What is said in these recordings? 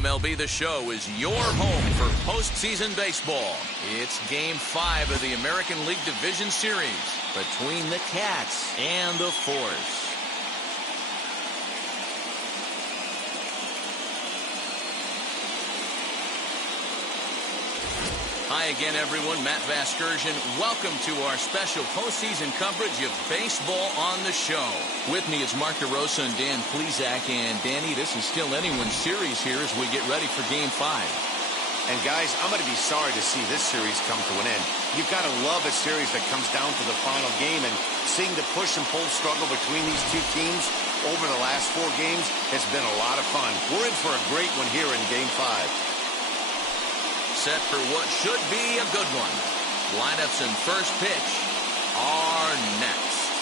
MLB The Show is your home for postseason baseball. It's Game 5 of the American League Division Series between the Cats and the Force. Hi again, everyone. Matt Vasgersian. Welcome to our special postseason coverage of baseball on the show. With me is Mark DeRosa and Dan Plesac. And Danny, this is still anyone's series here as we get ready for Game 5. And guys, I'm going to be sorry to see this series come to an end. You've got to love a series that comes down to the final game, and seeing the push and pull struggle between these two teams over the last 4 games has been a lot of fun. We're in for a great one here in Game 5. Set for what should be a good one. Lineups and first pitch are next.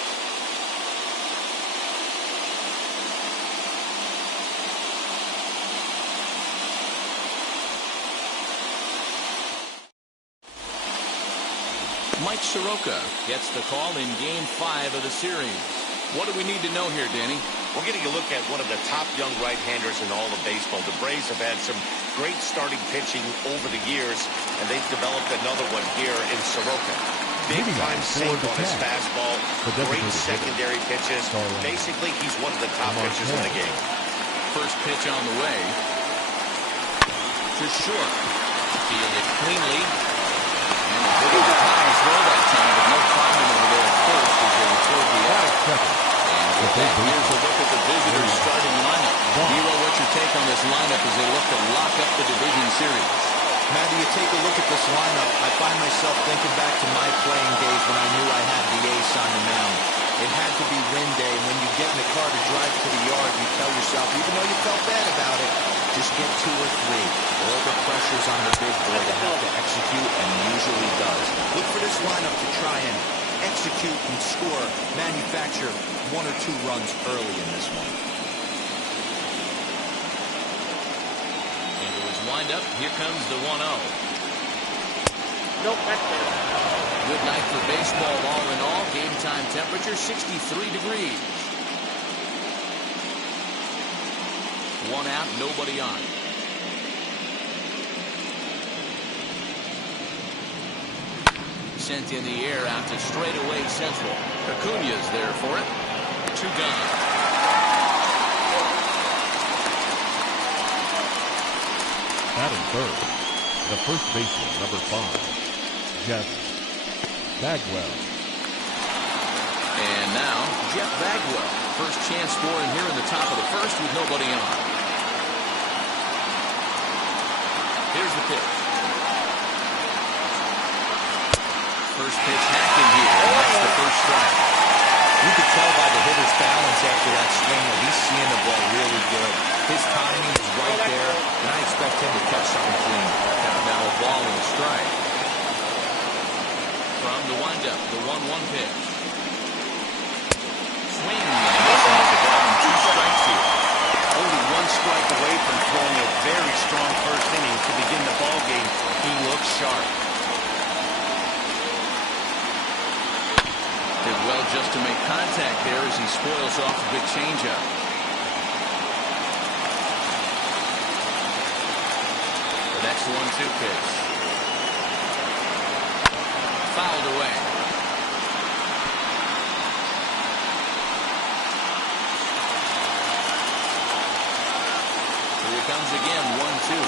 Mike Soroka gets the call in Game 5 of the series. What do we need to know here, Danny? We're getting a look at one of the top young right-handers in all of baseball. The Braves have had some great starting pitching over the years, and they've developed another one here in Soroka. Big-time sink on his fastball, great secondary pitches. Basically, he's one of the top pitchers in the game. First pitch on the way. To short. Fielded cleanly. And a bit of a high throw that time, but no problem over there at first as they were toward the out. With that, here's a look at the visitors' starting lineup. Hero, what's your take on this lineup as they look to lock up the division series? Matty, you take a look at this lineup. I find myself thinking back to my playing days when I knew I had the ace on the mound. It had to be win day. When you get in the car to drive to the yard, you tell yourself, even though you felt bad about it, just get 2 or 3. All the pressure's on the big boy to have to execute, and usually does. Look for this lineup to try and execute and score, manufacture 1 or 2 runs early in this one. Into his windup, here comes the 1-0. Nope, that's there. Good night for baseball all in all. Game time temperature 63 degrees. 1 out, nobody on. Sent in the air out to straightaway central. Acuña's there for it. 2 gone. Batting third, the first baseman, number 5, Jeff Bagwell. And now, Jeff Bagwell. First chance scoring here in the top of the first with nobody on. Here's the pitch. First pitch hacking here, and that's the first strike. You could tell by the hitter's balance after that swing that he's seeing the ball really good. His timing is right there, and I expect him to catch something clean. Now a ball and a strike. From the windup, the 1-1 pitch. Swing and misses the ball and 2 strikes here. Only 1 strike away from throwing a very strong first inning to begin the ball game. He looks sharp. Did well just to make contact there as he spoils off a big changeup. The next 1-2 pitch. Fouled away. Here it comes again, 1-2.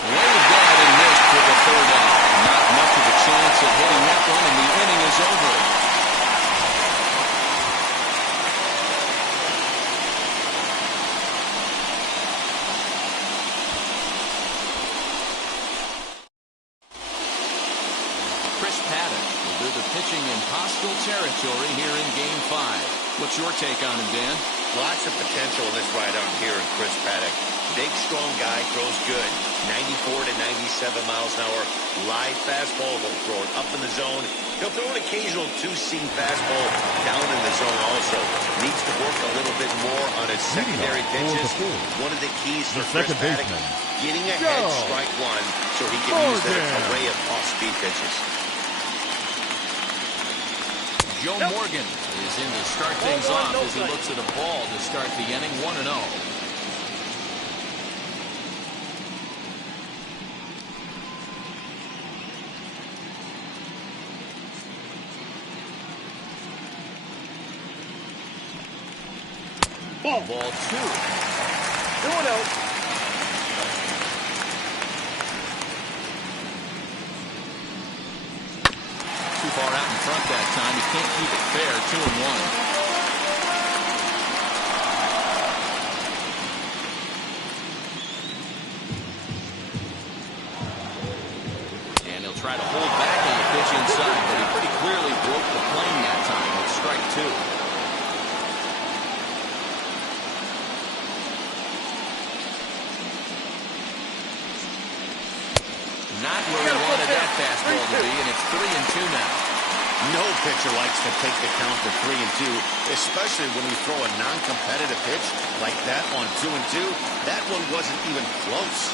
Waved that and missed for the 3rd out. Not much of a chance of hitting that one, and the inning is over. Chris Paddock will do the pitching in hostile territory here in Game 5. What's your take on him, Dan? Lots of potential in this rideout here in Chris Paddock. Big, strong guy, throws good. 94 to 97 miles an hour. Live fastball, he'll throw it up in the zone. He'll throw an occasional 2-seam fastball down in the zone also. Needs to work a little bit more on his secondary pitches. One of the keys for Chris Paddock, getting ahead strike 1 so he can use that array of off-speed pitches. Joe Morgan is in to start things off as he looks at a ball to start the inning. 1-0. Ball 2. 2-0. Too far out in front that time. He can't keep it fair. 2-1. And he'll try to hold back on the pitch inside, but he pretty clearly broke the plane that time. It's strike 2. Not where he wanted that fastball to be, and it's 3-2 now. No pitcher likes to take the count to 3-2, especially when you throw a non-competitive pitch like that on 2-2. That one wasn't even close.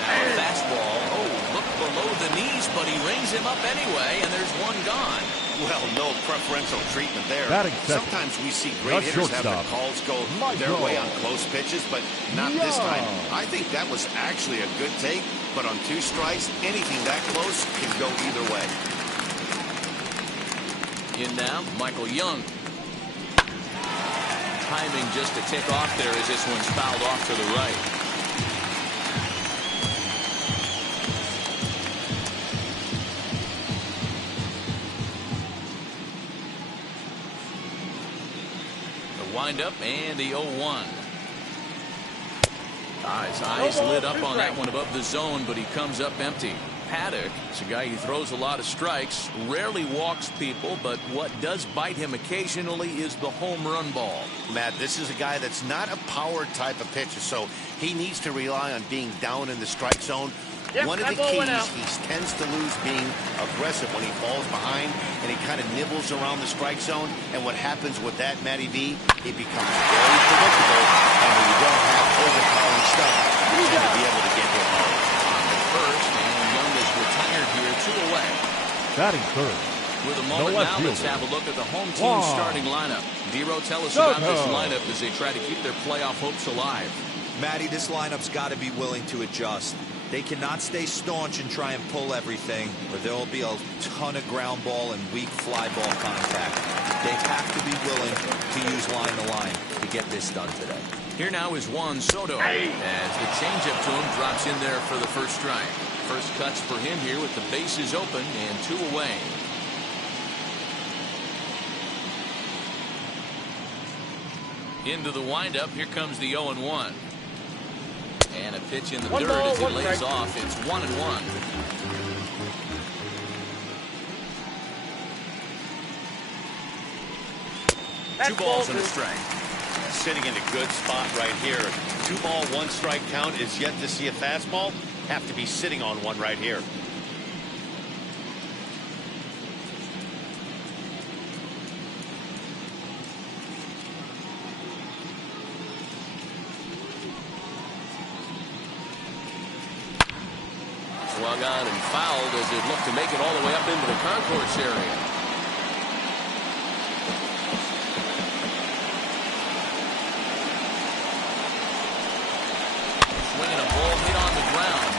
Now a fastball. Oh, look below the knees, but he rings him up anyway, and there's one gone. Well, no preferential treatment there. Batting second. Sometimes we see great The hitters have their shortstop. calls go their way on close pitches, but not this time. I think that was actually a good take, but on 2 strikes, anything that close can go either way. In now, Michael Young. Timing just a tick off there as this one's fouled off to the right. Windup and the 0-1. His eyes lit up on that one above the zone, but he comes up empty. Paddock is a guy who throws a lot of strikes, rarely walks people, but what does bite him occasionally is the home run ball. Matt, this is a guy that's not a power type of pitcher, so he needs to rely on being down in the strike zone. Yep, One of the that ball went keys, out. he tends to lose being aggressive when he falls behind, and he kind of nibbles around the strike zone. And what happens with that, Matty V, it becomes very predictable. And when you don't have overpowering stuff, you tend to be able to get hit hard. On the first, and Young is retired here, 2 away. Batting third. With a moment left now, let's fielder. have a look at the home team starting lineup. Dero, tell us about this lineup as they try to keep their playoff hopes alive. Matty, this lineup's got to be willing to adjust. They cannot stay staunch and try and pull everything, or there will be a ton of ground ball and weak fly ball contact. They have to be willing to use line to line to get this done today. Here now is Juan Soto as the changeup to him drops in there for the first strike. First cuts for him here with the bases open and 2 away. Into the windup. Here comes the 0-1. And a pitch in the One dirt ball, as he one lays strike. off. It's 1-1. That's 2 balls ball and a 2. strike. Sitting in a good spot right here. 2 ball, 1 strike count is yet to see a fastball. Have to be sitting on one right here. Swung on and fouled as it looked to make it all the way up into the concourse area. Swinging a ball hit on the ground.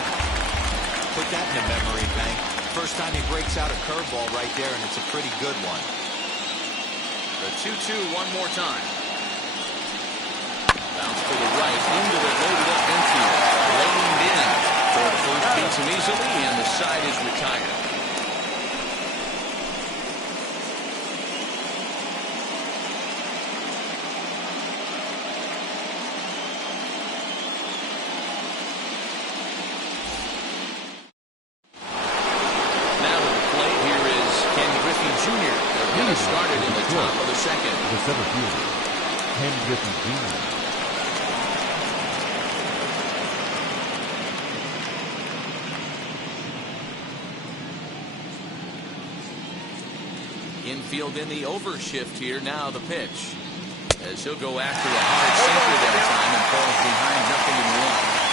Put that in the memory bank. First time he breaks out a curveball right there, and it's a pretty good one. The 2-2 one more time. Bounce to the right into the loaded up infield. Reined in. Toward first beats him easily, and the side is retired. Now to the plate, here is Ken Griffey Jr. They're going to start it in the top of the second. The center fielder, Ken Griffey Jr. Infield in the overshift here. Now the pitch. As he'll go after a hard sinker that time and falls behind 0-1.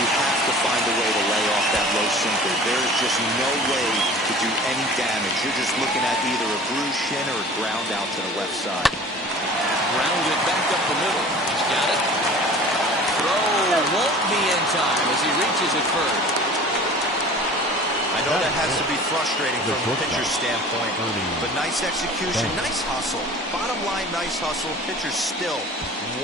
You have to find a way to lay off that low sinker. There's just no way to do any damage. You're just looking at either a bruised shin or a ground out to the left side. Grounded back up the middle. He's got it. Throw won't be in time as he reaches it first. I know that has to be frustrating from a pitcher's standpoint, but nice execution, nice hustle. Bottom line, nice hustle. Pitcher's still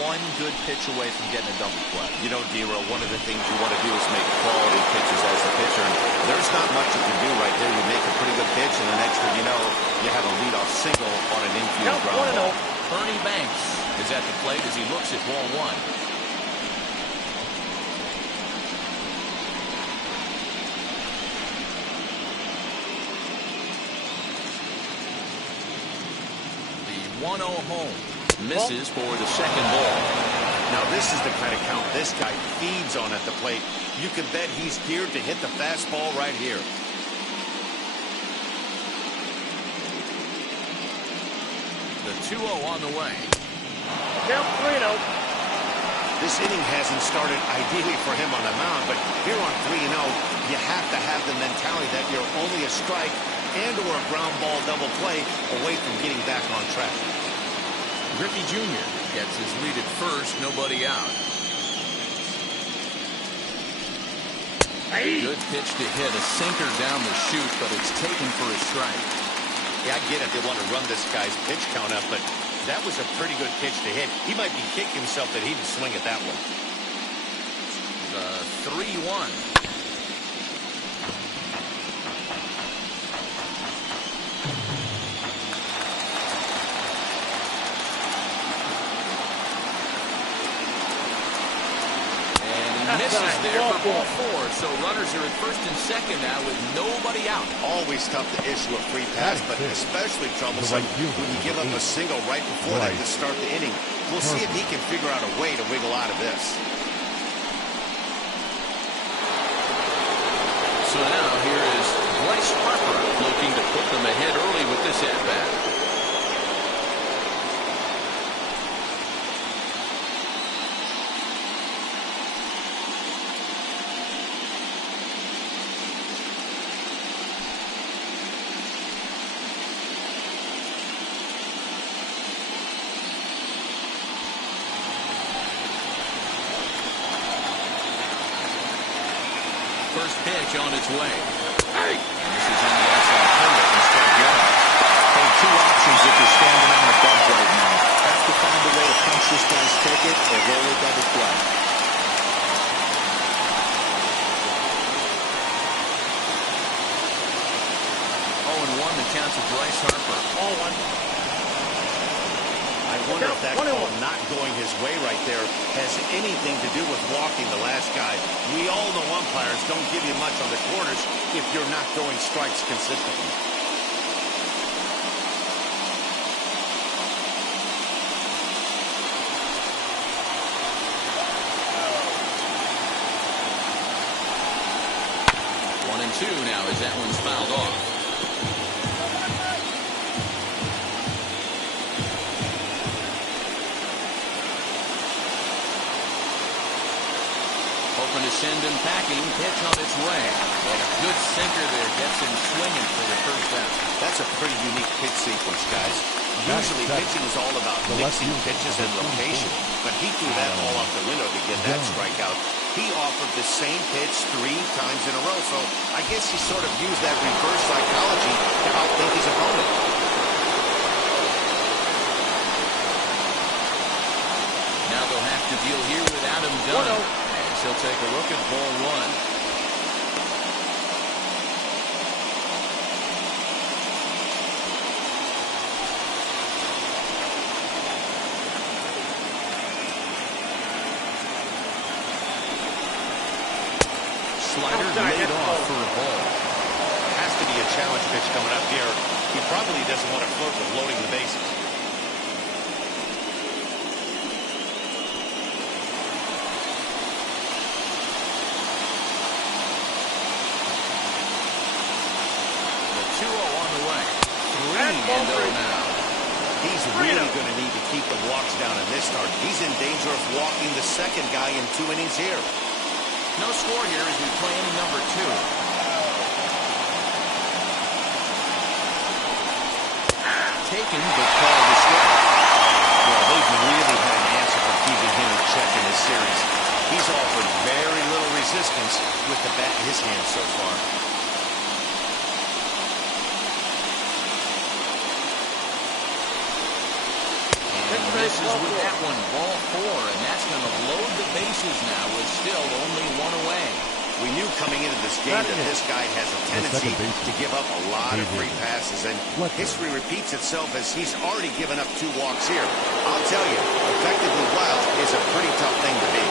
one good pitch away from getting a double play. You know, Dero, one of the things you want to do is make quality pitches as a pitcher. And there's not much you can do right there. You make a pretty good pitch, and the next thing you know, you have a leadoff single on an infield ground ball. Ernie Banks is at the plate as he looks at ball one. The 1-0 home. Misses for the second ball. Now this is the kind of count this guy feeds on at the plate. You can bet he's geared to hit the fastball right here. The 2-0 on the way. Count 3-0. This inning hasn't started ideally for him on the mound, but here on 3-0, you have to have the mentality that you're only a strike and or a ground ball double play away from getting back on track. Griffey Jr. gets his lead at first, nobody out. Good pitch to hit, a sinker down the chute, but it's taken for a strike. Yeah, I get it. They want to run this guy's pitch count up, but that was a pretty good pitch to hit. He might be kicking himself that he didn't swing at that one. The 3-1. Misses there for ball four, so runners are at first and second now with nobody out. Always tough to issue a free pass, but especially troublesome when you give up a single right before that to start the inning. We'll see if he can figure out a way to wiggle out of this. So now here is Bryce Harper looking to put them ahead early with this at-bat. First pitch on its way. Hey. This is on the outside corner from strike one. Hey, two options if you're standing on the bench right now. Have to find a way to punch this guy's ticket or roll a double play. 0-1 the count to Bryce Harper. 0-1. I wonder if that call not going his way right there has anything to do with walking the last guy. We all know umpires don't give you much on the corners if you're not throwing strikes consistently. One and two now as that one's fouled off. To send him packing, pitch on its way. And a good sinker there gets him swinging for the first out. That's a pretty unique pitch sequence, guys. Usually pitching is all about mixing pitches and location, but he threw that all out the window to get that strikeout. He offered the same pitch 3 times in a row, so I guess he sort of used that reverse psychology to outthink his opponent. Now they'll have to deal here without him done. He'll take a look at ball one. Slider laid off for a ball. Has to be a challenge pitch coming up here. He probably doesn't want to flirt with loading the bases. He's really going to need to keep the walks down in this start. He's in danger of walking the second guy in 2 innings here. No score here as we play inning number 2. Taken, but called a strike. Well, they've really had an answer for keeping him in check in this series. He's offered very little resistance with the bat in his hand so far. misses with that one. Ball 4, and that's going to load the bases now with still only one away. We knew coming into this game that this guy has a tendency to give up a lot of free passes, and history repeats itself as he's already given up 2 walks here. I'll tell you, effectively wild is a pretty tough thing to be.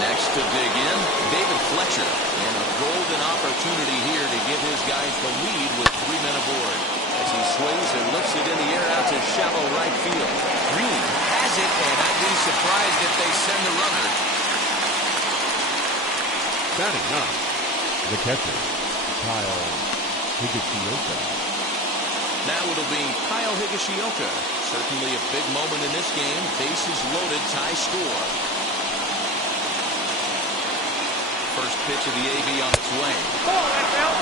Next to dig in, David Fletcher, and a golden opportunity here to give his guys the lead with 3 men aboard. As he swings and lifts it in the air out to shallow right field. Green has it, and I'd be surprised if they send the runner. Batting up, the catcher, Kyle Higashioka. Now it'll be Kyle Higashioka. Certainly a big moment in this game. Bases loaded, tie score. First pitch of the AB on its way. Ball, that's out.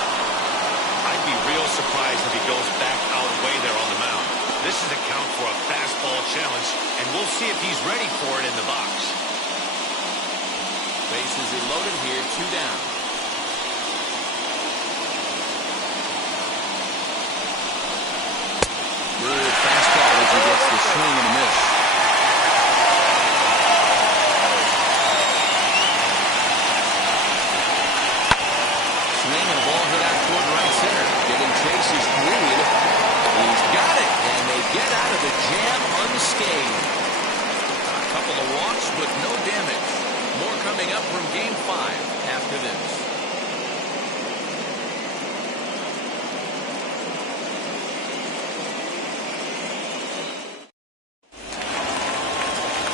I'd be real surprised if he goes back out way there on the mound. This is a count for a fastball challenge, and we'll see if he's ready for it in the box. Bases are loaded here, 2 down. Good fastball as he gets the swing and a miss. Swing and a ball hit out toward right center. Giving Chase his lead. He's got it, and they get out of the jam unscathed. A couple of walks, but no damage. More coming up from Game 5 after this.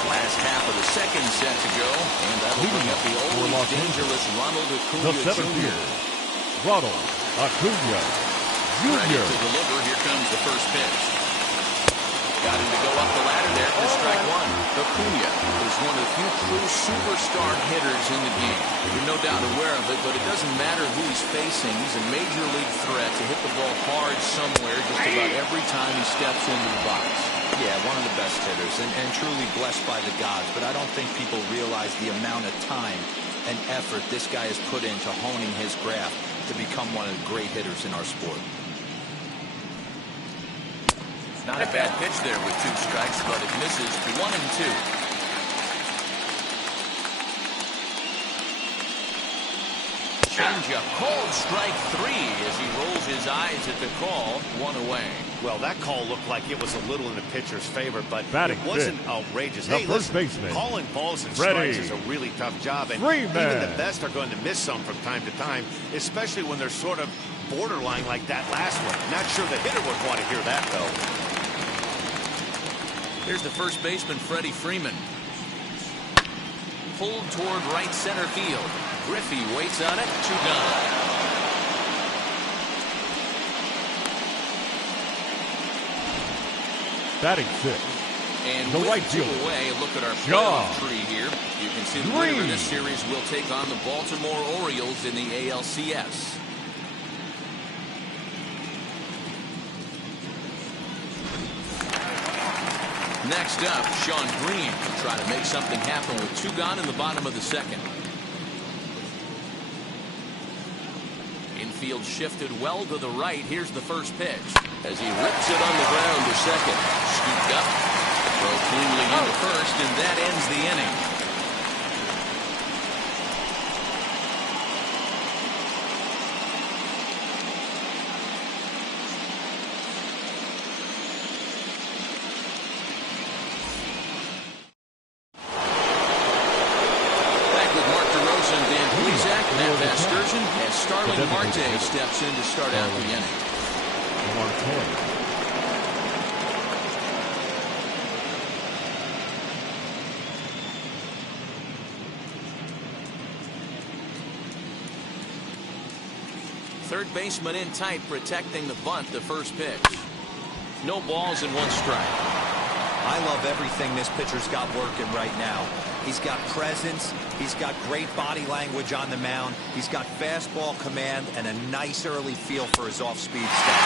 Last half of the second set to go, and that'll bring up the always dangerous Ronald Acuna The 7th Jr. fielder, Ronald Acuna Ready Jr. to deliver. Here comes the first pitch. Got him to go up the ladder there for strike 1. Acuna is one of the few true superstar hitters in the game. You're no doubt aware of it, but it doesn't matter who he's facing. He's a major league threat to hit the ball hard somewhere just about every time he steps into the box. Yeah, one of the best hitters and truly blessed by the gods, but I don't think people realize the amount of time and effort this guy has put into honing his craft to become one of the great hitters in our sport. Not a bad pitch there with 2 strikes, but it misses 1 and 2. Changeup called strike 3 as he rolls his eyes at the call. 1 away. Well, that call looked like it was a little in the pitcher's favor, but Batting it wasn't fifth, outrageous. the Hey, first listen, baseman, calling balls and Freddie strikes is a really tough job, and Freeman. even the best are going to miss some from time to time, especially when they're sort of borderline like that last one. Not sure the hitter would want to hear that, though. Here's the first baseman, Freddie Freeman. Pulled toward right center field. Griffey waits on it. 2 gone. Batting 6th, And the with right 2 fielder, away, look at our John playoff tree here. You can see the winner of this series will take on the Baltimore Orioles in the ALCS. Next up, Sean Green will try to make something happen with 2 gone in the bottom of the second. Infield shifted well to the right. Here's the first pitch as he rips it on the ground to second. Scooped up, throw cleanly into first, and that ends the inning. Starling Marte steps in to start out the inning. Third baseman in tight, protecting the bunt, the first pitch. No balls and 1 strike. I love everything this pitcher's got working right now. He's got presence. He's got great body language on the mound. He's got fastball command and a nice early feel for his off-speed stuff.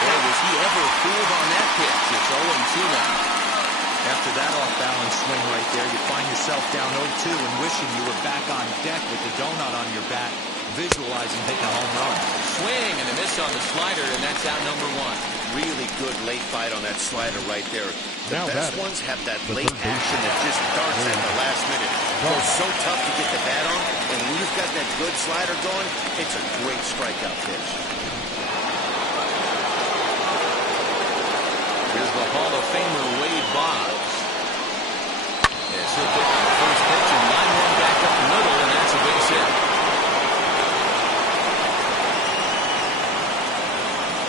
Boy, was he ever fooled on that pitch. It's 0-2 now. After that off-balance swing right there, you find yourself down 0-2 and wishing you were back on deck with the donut on your bat. visualizing hitting a home run. Swing and a miss on the slider, and that's out number one. Really good late bite on that slider right there. The Now best batting, ones have that the late third baseman. action that just darts at the last minute. Goes so tough to get the bat on, and when you've got that good slider going, it's a great strikeout pitch. Here's the Hall of Famer Wade Boggs. Yes, he'll pick on the first pitch and line one back up the middle, and that's a base hit.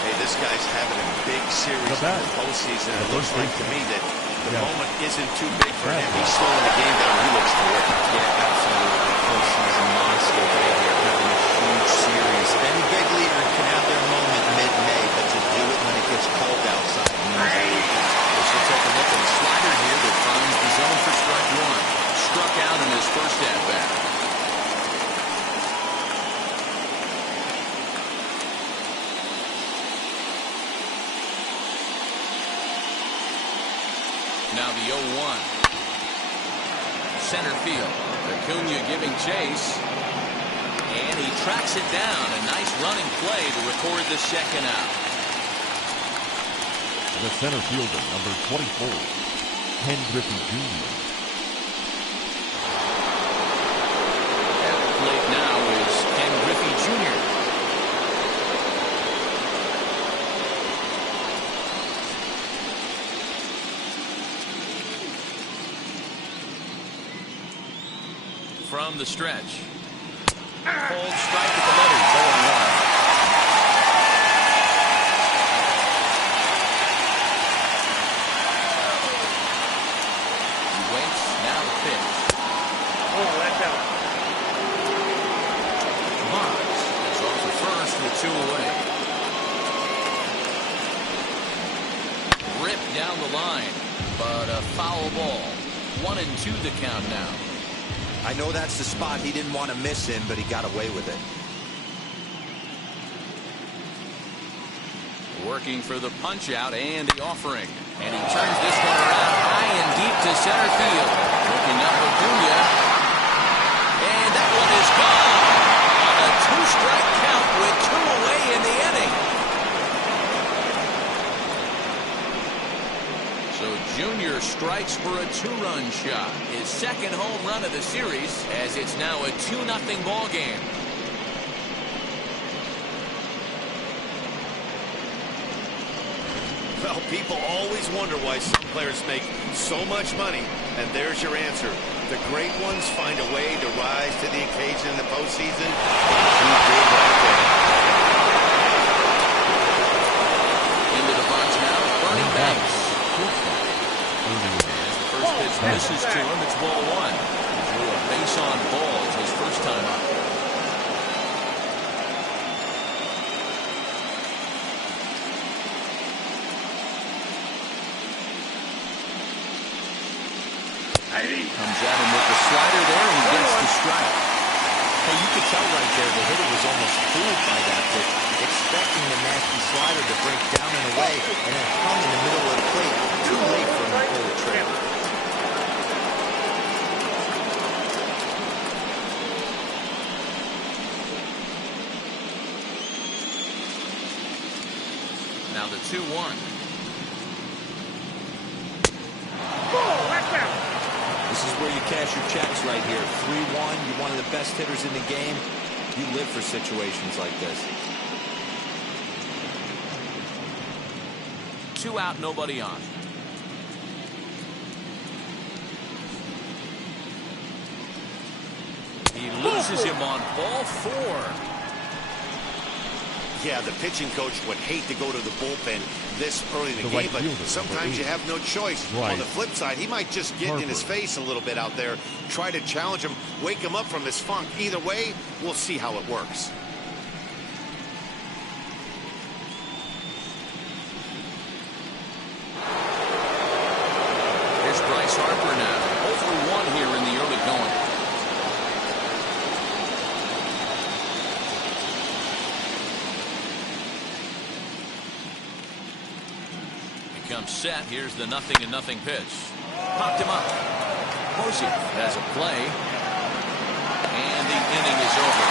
Hey, this guy's having a big series in the postseason. It looks like to me that the moment isn't too big for him. He's slowing the game down. He looks terrific. Yeah, absolutely. Postseason monster right here, having a huge series. Any big leader can have their moment mid-May, but to do it when it gets cold outside means everything. We'll take a look at a slider here that finds the zone for strike one. Struck out in his first at-bat. Now the 0-1. Center field. Acuna giving chase. And he tracks it down. A nice running play to record the second out. The center fielder, number 24, Ken Griffey Jr. At the plate now is Ken Griffey Jr. From the stretch. Cold strike at the letters, 0-1. He waits, now the pitch. Oh, that's out. Pumas is off the first with two away. Ripped down the line, but a foul ball. 1-2 the count now. I know that's the spot he didn't want to miss him, but he got away with it. Working for the punch out and the offering. And he turns this one around high and deep to center field. Looking up Acuna. And that one is gone. On a two-strike count with two away in the inning. So Junior strikes for a two-run shot. His second home run of the series, as it's now a 2-0 ball game. Well, people always wonder why some players make so much money, and there's your answer. The great ones find a way to rise to the occasion in the postseason. Too big right there. Into the box now, Bernie Banks. First pitch misses to him. It's ball one. He drew a base on balls his first time up. Comes at him with the slider there, and he gets the strike. Hey, you could tell right there the hitter was almost fooled by that pitch, expecting the nasty slider to break down and away, and it hung in the middle of the plate. Too late for him to pull the trigger. Now the 2-1. Oh, that's out. This is where you cash your checks right here. 3-1, you're one of the best hitters in the game. You live for situations like this. 2 out, nobody on. He loses him on ball 4. Yeah, the pitching coach would hate to go to the bullpen this early in the game, right but fielder, sometimes you have no choice. Right. On the flip side, he might just get in his face a little bit out there, try to challenge him, wake him up from his funk. Either way, we'll see how it works. Here's Bryce Harper now. 0-for-1 here in the early going. Comes set. Here's the 0-0 pitch. Popped him up. Posey has a play. And the inning is over.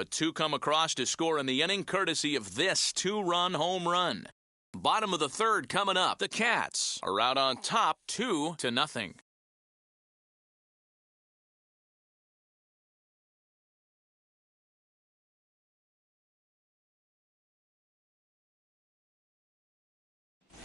but two come across to score in the inning courtesy of this two-run home run. Bottom of the third coming up. The Cats are out on top 2-0.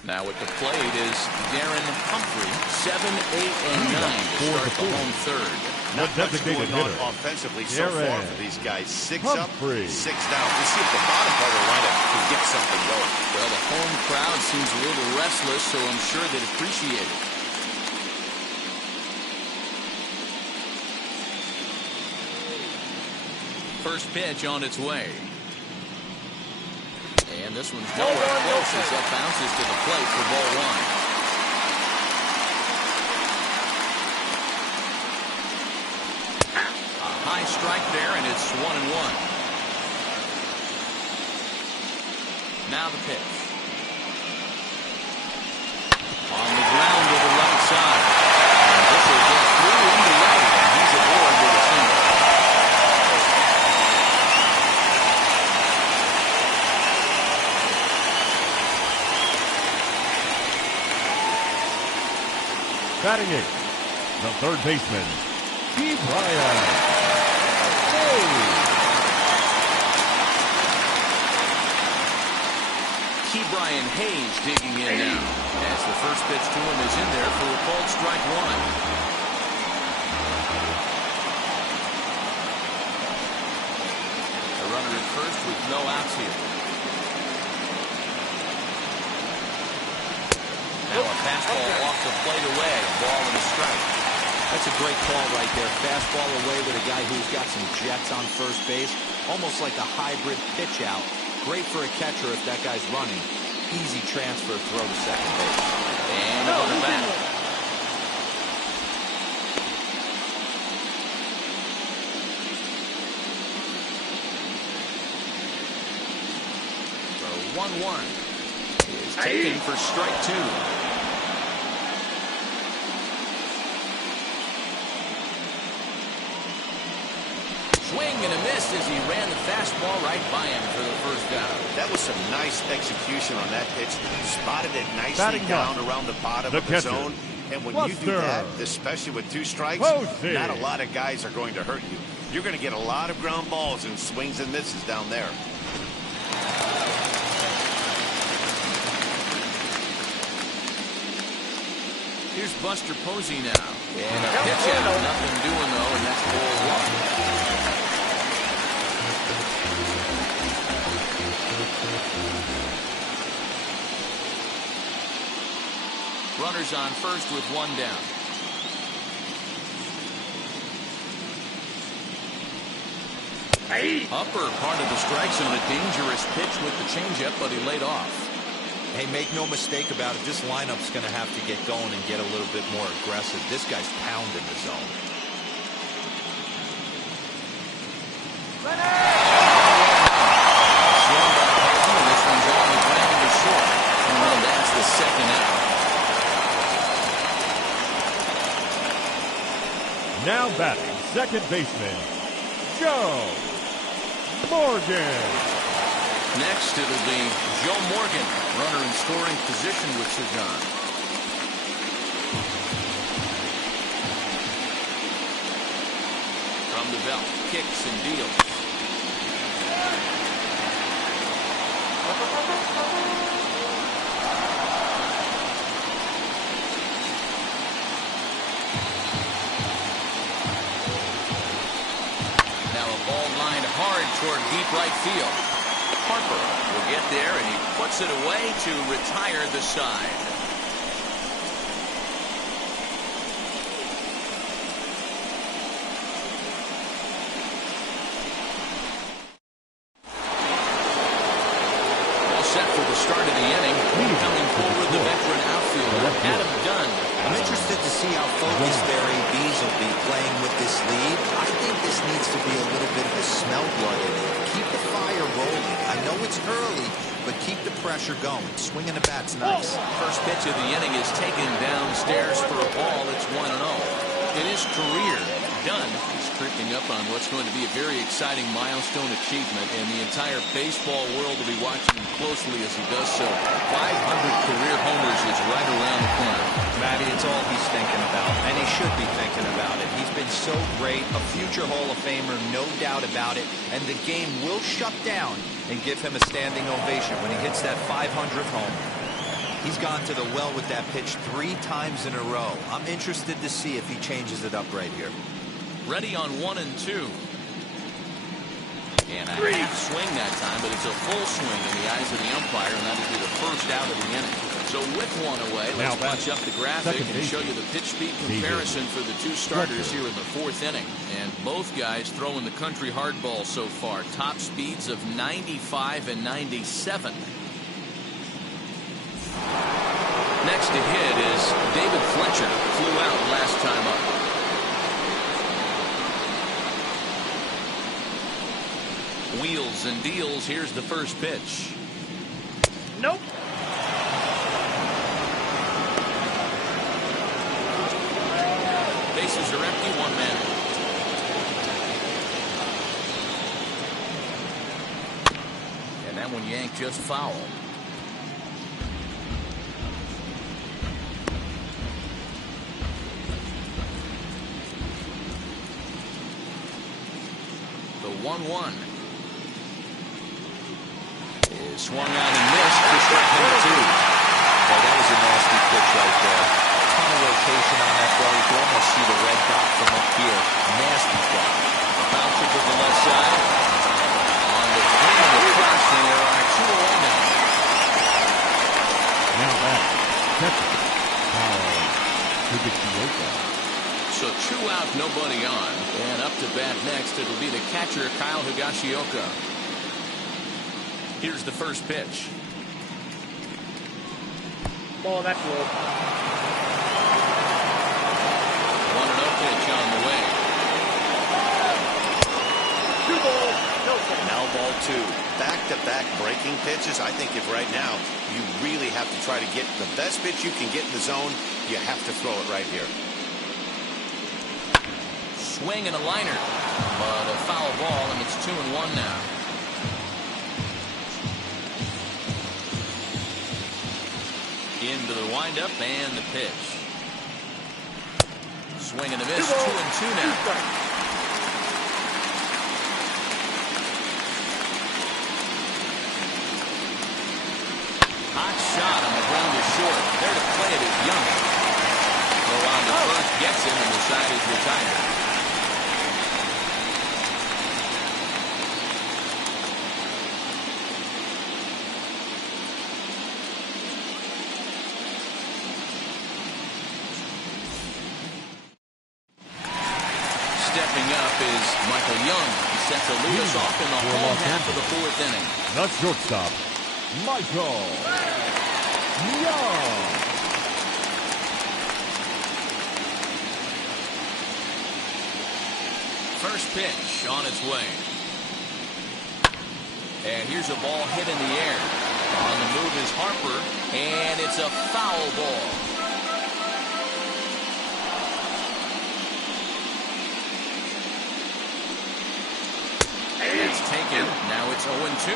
Now at the plate is Darren Humphrey, 7, 8, and 9 to start the home third. Not much designated going on hitter, offensively so far Darren for these guys. 6 Humphrey. up, 6 down. We'll see if the bottom part of the lineup can get something going. Well, the home crowd seems a little restless, so I'm sure they'd appreciate it. First pitch on its way. And this one's nowhere close as that bounces to the plate for ball one. A high strike there, and it's 1-1. Now the pitch. On the ground to the right side. And this will get through into right, and he's aboard with a single. Batting eighth, the third baseman, Key Bryant. Key Brian Hayes digging in now. As the first pitch to him is in there for a called strike one. A runner at first with no outs here. Now a fastball off the plate away. Ball and a strike. That's a great call right there. Fastball away with a guy who's got some jets on first base. Almost like a hybrid pitch out. Great for a catcher if that guy's running. Easy transfer throw to second base. And on the back. So 1-1 is taken for strike two. Swing and a miss as he ran the fastball right by him for the first out. That was some nice execution on that pitch. Spotted it nicely Batting down up, around the bottom the of the catcher, zone. And when you do Buster. that, especially with two strikes, Posey. not a lot of guys are going to hurt you. You're going to get a lot of ground balls and swings and misses down there. Here's Buster Posey now. And a pitch out. Nothing doing, though, and that's ball one. Runners on first with one down. Upper part of the strike zone, a dangerous pitch with the changeup, but he laid off. Hey, make no mistake about it. This lineup's going to have to get going and get a little bit more aggressive. This guy's pounding the zone. Swung by Posey, and this one's on the ground to short. And that's the second out. Now batting, second baseman, Joe Morgan. Next, it'll be Joe Morgan, runner in scoring position with Sagan. From the belt, kicks and deals. Now a ball lined hard toward deep right field. Harper will get there, and he puts it away to retire the side. All set for the start of the inning. Coming forward, the veteran outfielder, Adam Dunn. I'm interested to see how focused their ABs will be playing with this lead. I think this needs to be a little bit of a smell blood in it. Keep the fire rolling. I know it's early, but keep the pressure going. Swinging the bat's nice. First pitch of the inning is taken downstairs for a ball. It's 1-0. In his career, Dunn has creeping up on what's going to be a very exciting milestone achievement, and the entire baseball world will be watching him closely as he does so. 500 career homers is right around the corner. Matty, it's all he's thinking about, and he should be thinking about it. He's been so great, a future Hall of Famer, no doubt about it, and the game will shut down and give him a standing ovation when he hits that 500th home. He's gone to the well with that pitch 3 times in a row. I'm interested to see if he changes it up right here. Ready on 1 and 2. And a half swing that time, but it's a full swing in the eyes of the umpire, and that'll be the first out of the inning. So with 1 away, let's punch up the graphic and show you the pitch speed comparison for the 2 starters here in the 4th inning. And both guys throwing the country hardball so far. Top speeds of 95 and 97. Next to hit is David Fletcher. Flew out last time up. Wheels and deals. Here's the first pitch. Nope. Bases are empty. 1 man. And that one yanked just foul. The 1-1 is swung out and missed for strike number 2. Oh, that was a nasty pitch right there. A ton of rotation on that ball. You can almost see the red dot from up here. Nasty fly. Bouncer to the left side. On the swing of the first, and there are 2 away now. Now back. Catcher. Higashioka. So 2 out, nobody on. And up to bat next, it'll be the catcher, Kyle Higashioka. Here's the first pitch. Oh, that's low. 1-0 pitch on the way. 2 balls, no strikes. Now ball 2. Back-to-back breaking pitches. I think if right now you really have to try to get the best pitch you can get in the zone, you have to throw it right here. Swing and a liner, but a foul ball, and it's 2-1 now. Into the windup and the pitch. Swing and a miss. 2-2 now. Hot shot on the ground is short. There to play it is Young. Throw on to first, gets him, and the side is retired. Stepping up is Michael Young. He sets a lead us off in the home half of the 4th inning. The shortstop, Michael Young. First pitch on its way. And here's a ball hit in the air. On the move is Harper, and it's a foul ball. It's taken. Now it's 0-2.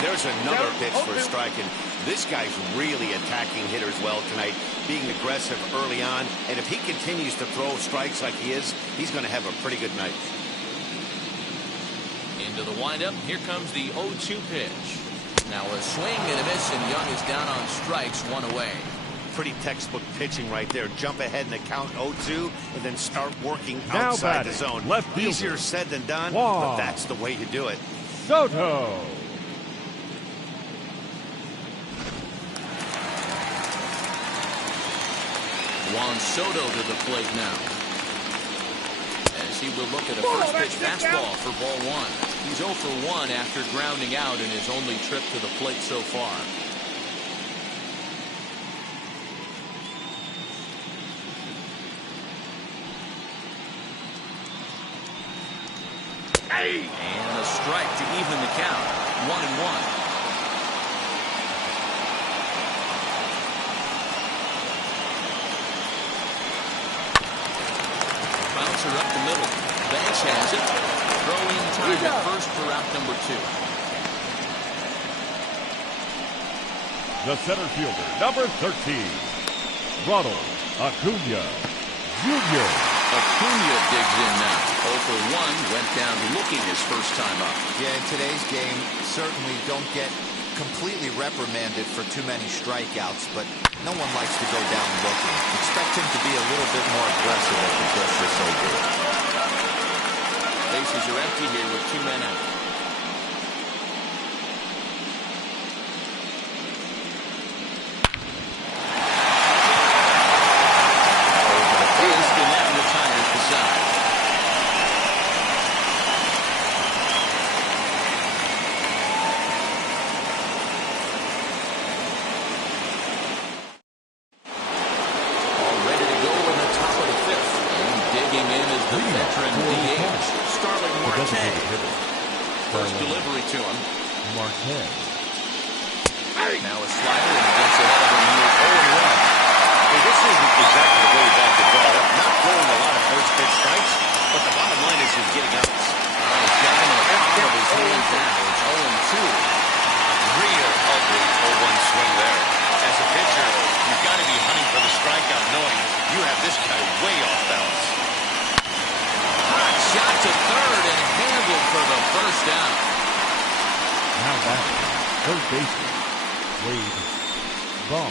There's another pitch for a strike, and this guy's really attacking hitters well tonight, being aggressive early on, and if he continues to throw strikes like he is, he's going to have a pretty good night. Into the windup. Here comes the 0-2 pitch. Now a swing and a miss, and Young is down on strikes, 1 away. Pretty textbook pitching right there. Jump ahead in the count 0-2 and then start working Now outside batting, the zone. left fielder. Easier said than done, Juan but that's the way you do it. Soto. Juan Soto to the plate now. As he will look at a first pitch fastball for ball 1. He's 0 for 1 after grounding out in his only trip to the plate so far. And a strike to even the count. 1-1. Bouncer up the middle. Banks has it. Throw in time at first for out number 2. The center fielder, number 13, Ronald Acuna Jr. Acuna digs in now. 0 for 1, went down looking his first time up. Yeah, in today's game, certainly don't get completely reprimanded for too many strikeouts, but no one likes to go down looking. Expect him to be a little bit more aggressive as the pitch is so good. Bases are empty here with 2 men out. First delivery to him. Marquez. Now a slider and he gets ahead of him here 0-1. Hey, this isn't exactly the way he's had to draw it up. Not throwing a lot of first pitch strikes, but the bottom line is he's getting outs. He's got him in the palm of his hand now. It's 0-2. Real ugly 0-1 swing there. As a pitcher, you've got to be hunting for the strikeout knowing you have this guy way off balance. Hot shot to third and handled for the first down. Now batting, third baseman, Wade Ball.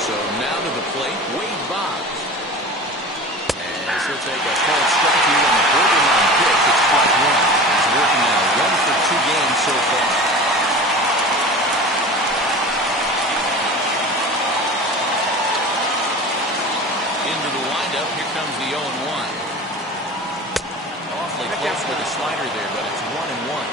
So now to the plate, Wade Boggs. And he'll take a cold strike here on the borderline pitch. It's strike 1. He's working on a 1 for 2 games so far. Into the windup, here comes the 0-1. Awfully close with a slider there, but it's 1-1.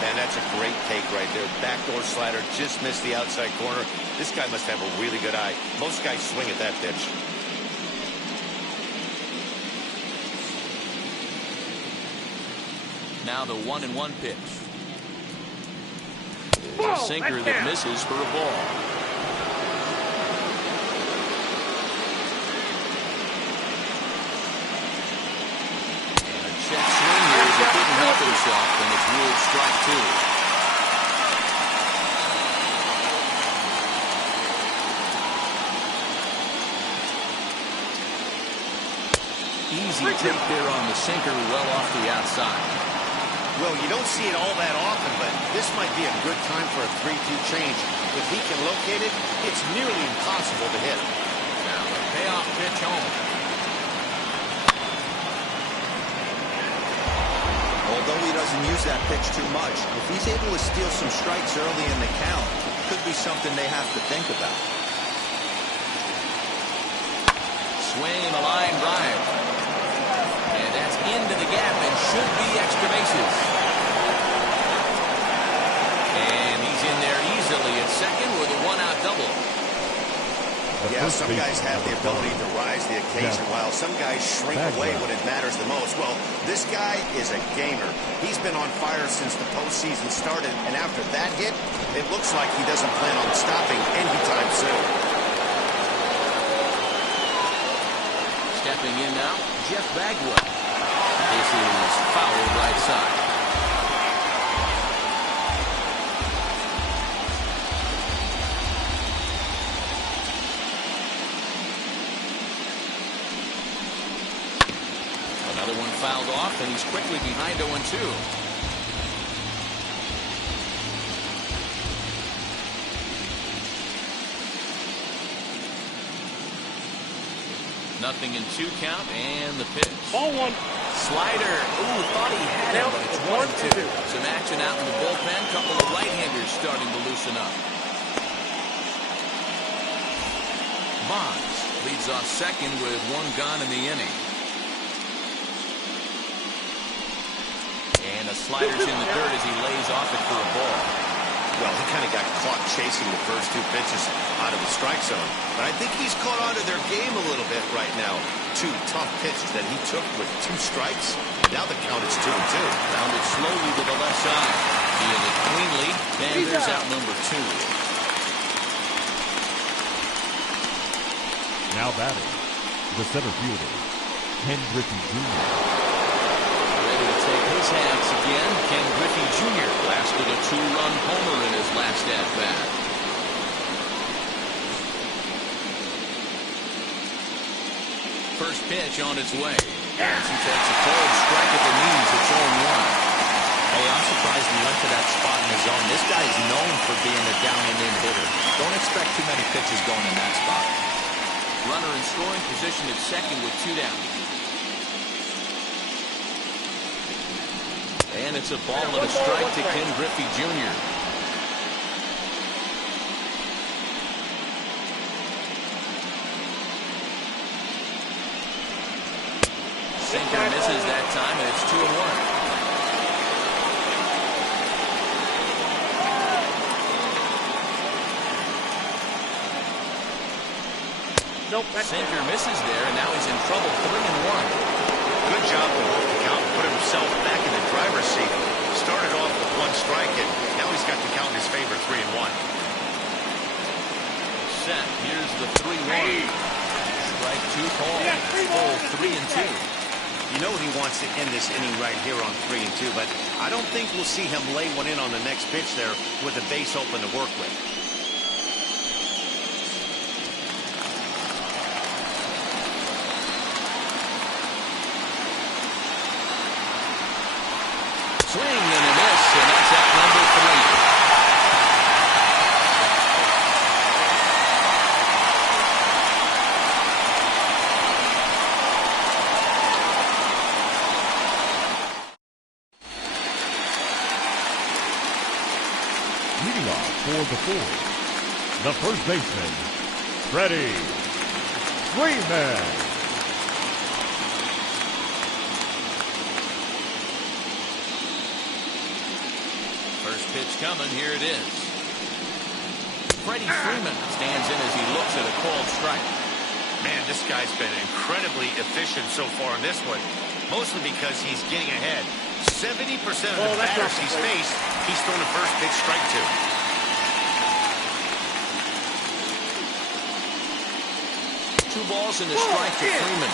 Man, that's a great take right there. Backdoor slider, just missed the outside corner. This guy must have a really good eye. Most guys swing at that pitch. Now the 1-1 pitch. It's a sinker that misses for a ball. And a check swing here as he couldn't help himself, and it's ruled strike 2. Easy take there on the sinker, well off the outside. Well, you don't see it all that often, but this might be a good time for a 3-2 change. If he can locate it, it's nearly impossible to hit. Now the payoff pitch home. Although he doesn't use that pitch too much, if he's able to steal some strikes early in the count, it could be something they have to think about. Swing and a line drive. And that's into the gap and should be extra bases. And he's in there easily at second with a 1-out double. Yeah, some guys have the ability to rise the occasion while some guys shrink away when it matters the most. Well, this guy is a gamer. He's been on fire since the postseason started, and after that hit, it looks like he doesn't plan on stopping anytime soon. Stepping in now, Jeff Bagwell. This is foul right side. Another one fouled off, and he's quickly behind 0-2. Nothing in 2 count, and the pitch. Ball 1. Slider. Ooh, thought he had it, but it's 1-2. Some action out in the bullpen. Couple of right-handers starting to loosen up. Bonds leads off second with 1 gone in the inning. And a slider's in the dirt as he lays off it for a ball. Well, he kind of got caught chasing the first 2 pitches out of the strike zone. But I think he's caught on to their game a little bit right now. 2 tough pitches that he took with 2 strikes. Now the count is 2-2. Rounded slowly to the left side. Fielded cleanly, and there's out number 2. Now batting, the center fielder, Ken Griffey Jr. Ready to take his hats again. Ken Griffey Jr. blasted a 2-run homer in his last at-bat. First pitch on its way. As he takes a cold strike at the knees, it's 0-1. Hey, I'm surprised he went to that spot in the zone. This guy is known for being a down-and-in hitter. Don't expect too many pitches going in that spot. Runner in scoring position at second with 2 down. And it's a ball and a strike to Ken Griffey Jr. Sinker misses that time, and it's 2-1. Nope. Sinker misses there, and now he's in trouble. 3-1. Good job to hold the count and put himself back in the driver's seat. Started off with 1 strike, and now he's got the count in his favor, 3-1. Set. Here's the 3-1. Strike 2 call. Full 3-2. You know he wants to end this inning right here on 3-2, but I don't think we'll see him lay one in on the next pitch there with the base open to work with. Swing and a miss, and that's out number 3. Leading off for the fourth, the first baseman, Freddie Freeman. Pitch coming. Here it is. Freddie Freeman stands in as he looks at a called strike. Man, this guy's been incredibly efficient so far in this one, mostly because he's getting ahead. 70% of the batters he's faced, he's thrown the first pitch strike to. Two balls and a strike to Freeman.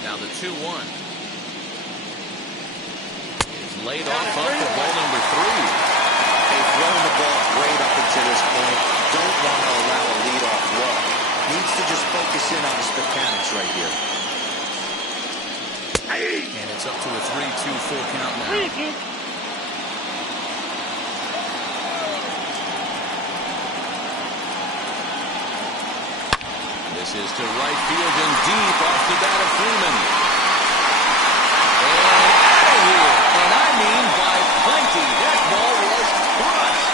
Now the 2-1 is laid off up for ball number 3. They've thrown the ball great up until this point. Don't want to allow a leadoff walk. Needs to just focus in on his mechanics right here. And it's up to a 3-2 full count now. This is to right field and deep off the bat of Freeman. And out of here. And I mean by plenty. That ball was crushed.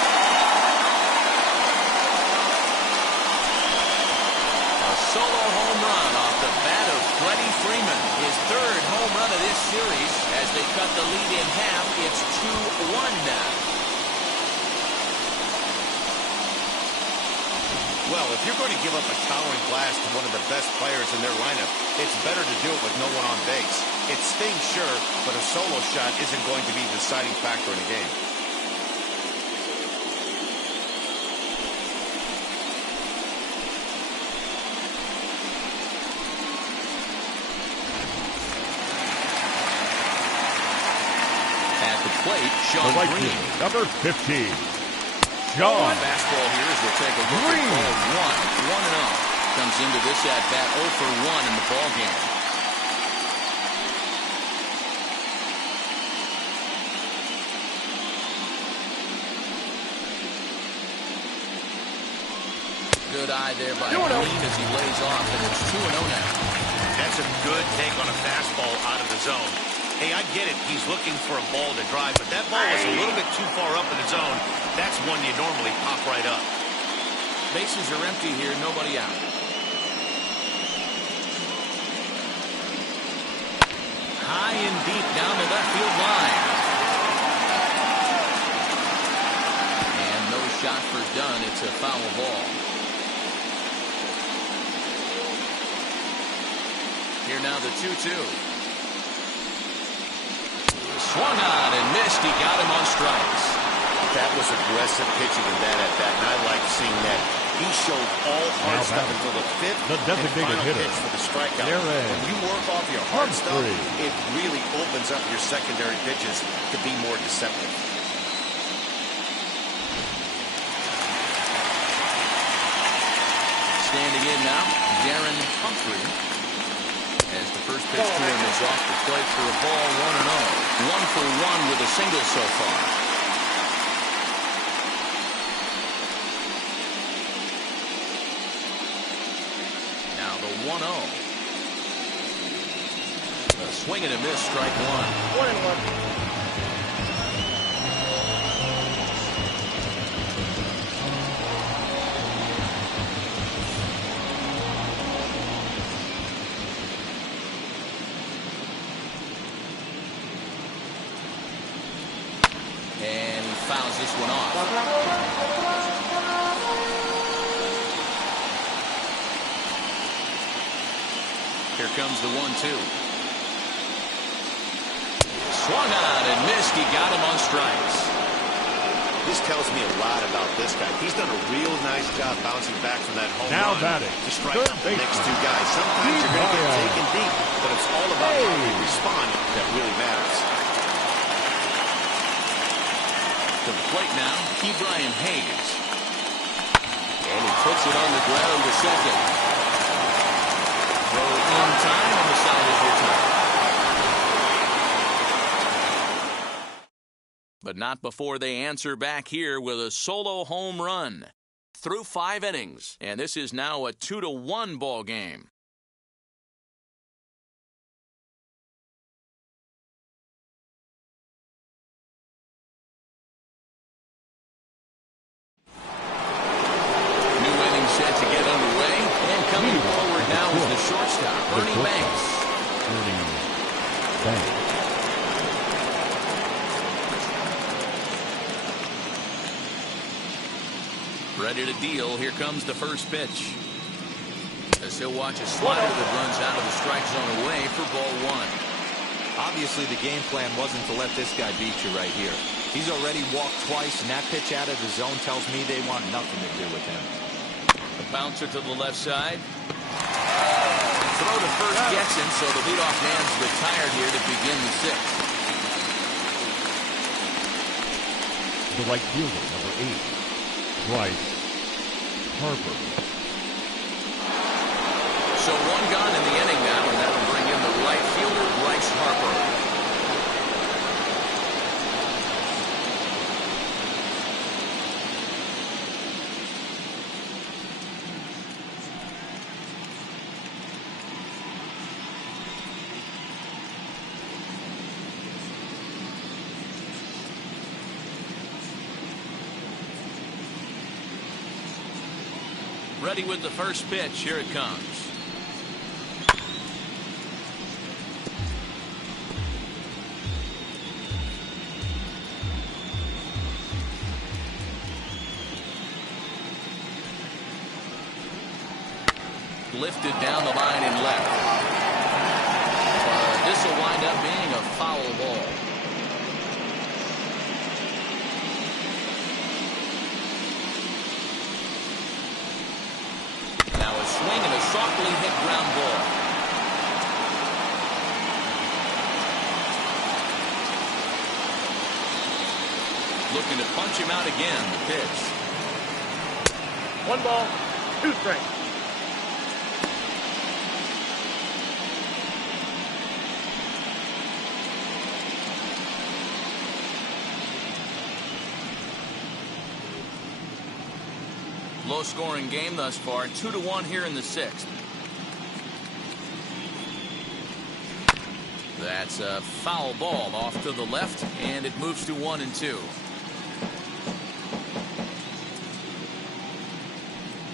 A solo home run off the bat of Freddie Freeman. His 3rd home run of this series as they cut the lead in half. It's 2-1 now. Well, if you're going to give up a towering blast to one of the best players in their lineup, it's better to do it with no one on base. It stings, sure, but a solo shot isn't going to be the deciding factor in the game. At the plate, Sean The right Green. field, number 15. Sean Fastball here as we'll take a look Green. at ball 1-0. Comes into this at-bat 0 for 1 in the ballgame. Good eye there by Green as he lays off, and it's 2-0 now. That's a good take on a fastball out of the zone. Hey, I get it. He's looking for a ball to drive, but that ball was a little bit too far up in the zone. That's one you normally pop right up. Bases are empty here, nobody out. High and deep down the left field line. And no shot for done. It's a foul ball. Here now the 2-2. Swung on and missed. He got him on strikes. That was aggressive pitching in that at bat, and I like seeing that. He showed all hard stuff until the fifth the designated and final hitter, pitch for the strikeout. Aaron. When you work off your hard stuff, Humphrey. it really opens up your secondary pitches to be more deceptive. Standing in now, Darren Humphrey. As the first pitch to him is off the plate for a ball, 1-0. 1 for 1 with a single so far. Now the 1-0. A swing and a miss, strike one. 1-1. And he fouls this one off. Here comes the 1-2. Swung on and missed. He got him on strikes. This tells me a lot about this guy. He's done a real nice job bouncing back from that home Now run batting, to strike third out the next baseman. two guys. Sometimes you're going to get taken deep, but it's all about how you respond that really matters. To the plate now, Brian Hayes. And he puts it on the ground to second. Throw in time, and the side is returned. But not before they answer back here with a solo home run. Through 5 innings, and this is now a 2-1 ball game. Set to get underway, and coming forward now is the shortstop, Ernie Banks. Ready to deal. Here comes the first pitch. As he'll watch a slider that runs out of the strike zone away for ball 1. Obviously, the game plan wasn't to let this guy beat you right here. He's already walked twice, and that pitch out of the zone tells me they want nothing to do with him. A bouncer to the left side. Throw to first gets him, so the leadoff man's retired here to begin the 6th. The right fielder, number 8, Bryce Harper. So 1 gone in the inning now, and that'll bring in the right fielder, Bryce Harper. Ready with the first pitch. Here it comes. Lifted down the line and left. This will wind up being a foul ball. Swing and a softly hit ground ball. Looking to punch him out again. The pitch. 1 ball, 2 strikes. Low-scoring game thus far, 2-1 here in the 6th. That's a foul ball off to the left, and it moves to 1-2.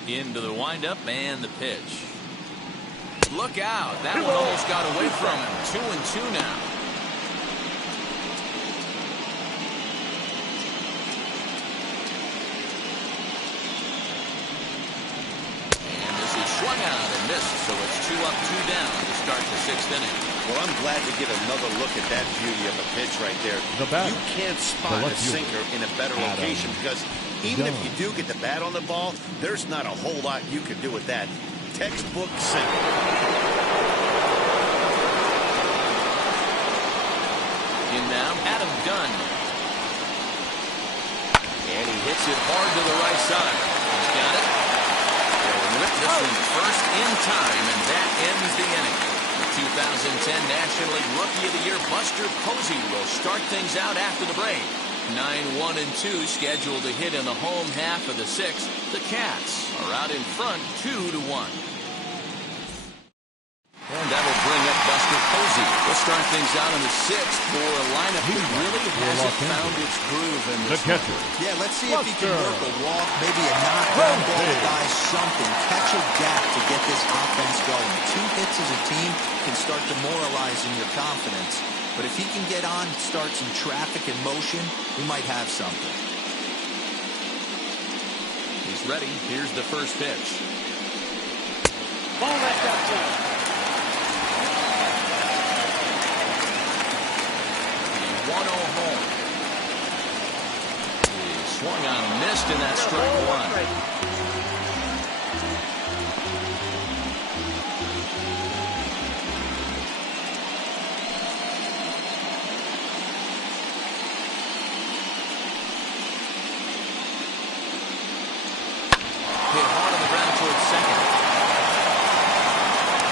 Into the windup and the pitch. Look out! That one almost got away from him. 2-2 now. missed, so it's 2 up, 2 down to start the 6th inning. Well, I'm glad to get another look at that beauty of a pitch right there. You can't spot a sinker in a better location because even if you do get the bat on the ball, there's not a whole lot you can do with that. Textbook sinker. In now, Adam Dunn. And he hits it hard to the right side. He's got it. They'll rip this one first in time, and that ends the inning. The 2010 National League Rookie of the Year, Buster Posey, will start things out after the break. 9-1-2 scheduled to hit in the home half of the 6th. The Cats are out in front 2-1. And that'll bring up Buster Posey. We'll start things out in the 6th for a lineup that really hasn't found its groove in this one. Yeah, let's see if he can work a walk, maybe a knockdown ball to guys, something. Catch a gap to get this offense going. 2 hits as a team can start demoralizing your confidence. But if he can get on, start some traffic in motion, we might have something. He's ready. Here's the first pitch. Ball left outside. 1-0 home. He swung on and missed, and that's strike 1. Hit hard on the ground towards second.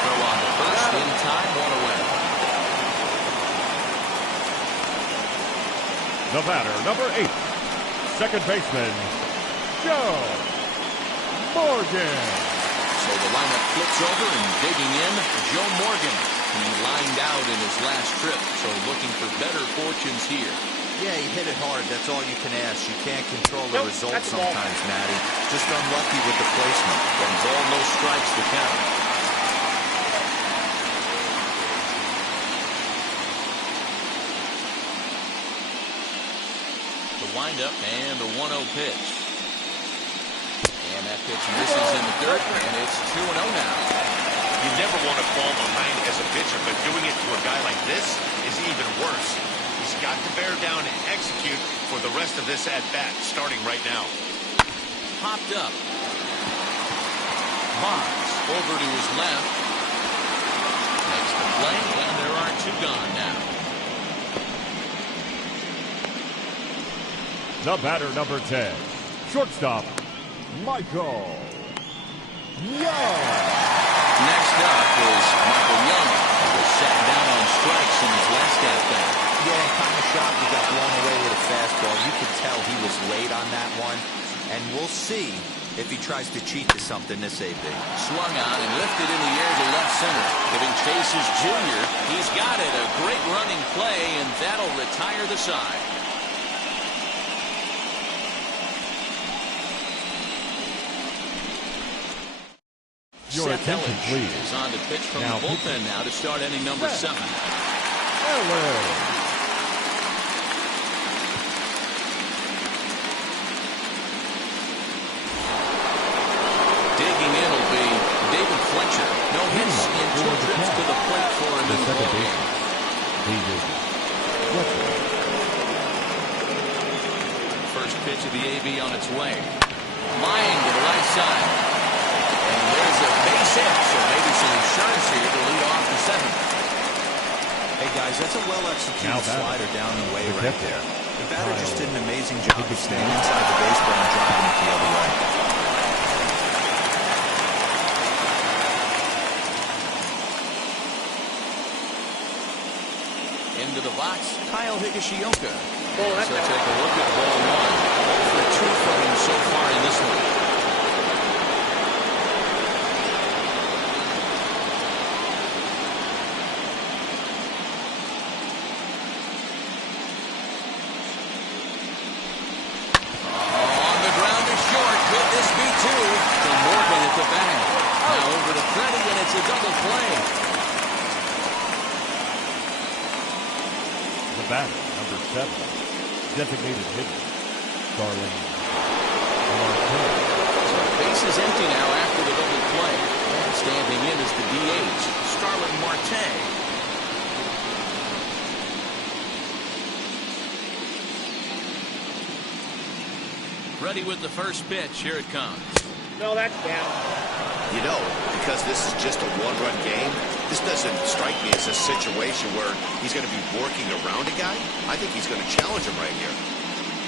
Throw on to first in time, 1 away. The batter, number 8, second baseman, Joe Morgan. So the lineup flips over, and digging in, Joe Morgan. He lined out in his last trip, so looking for better fortunes here. Yeah, he hit it hard. That's all you can ask. You can't control the results sometimes, Matty. Just unlucky with the placement. And ball, no strikes to count. The windup and the 1-0 pitch. And that pitch misses in the dirt, and it's 2-0 now. You never want to fall behind as a pitcher, but doing it to a guy like this is even worse. He's got to bear down and execute for the rest of this at-bat, starting right now. Popped up. Bonds over to his left. Makes the play, and there are 2 gone now. The batter, number 10, shortstop, Michael Young. Next up is Michael Young, who was sat down on strikes in his last at-bat. Yeah, kind of shocked he got blown away with a fastball. You could tell he was late on that one. And we'll see if he tries to cheat to something this AB. Swung on and lifted in the air to left center. Giving chases Junior. He's got it. A great running play, and that'll retire the side. Your attention, please. Is on to pitch from the bullpen now to start inning number 7. Digging in will be David Fletcher. No hits in 2 trips to the plate for him in the ball game. First pitch of the AB on its way. Lying to the right side. And there's a base hit, so maybe some insurance here to lead off the 7th. Hey, guys, that's a well-executed slider down the way right there. The batter just did an amazing job of staying inside the baseball and driving it the other way. Into the box, Kyle Higashioka. So take a look at ball 1. 0 for 2 from him so far in this one. It's a double play. The batter, number 7, designated hitter, Starling. So base is empty now after the double play. And Standing in is the DH, Starlin Marte. Ready with the first pitch. Here it comes. No, that's down. You know, because this is just a one-run game, this doesn't strike me as a situation where he's going to be working around a guy. I think he's going to challenge him right here.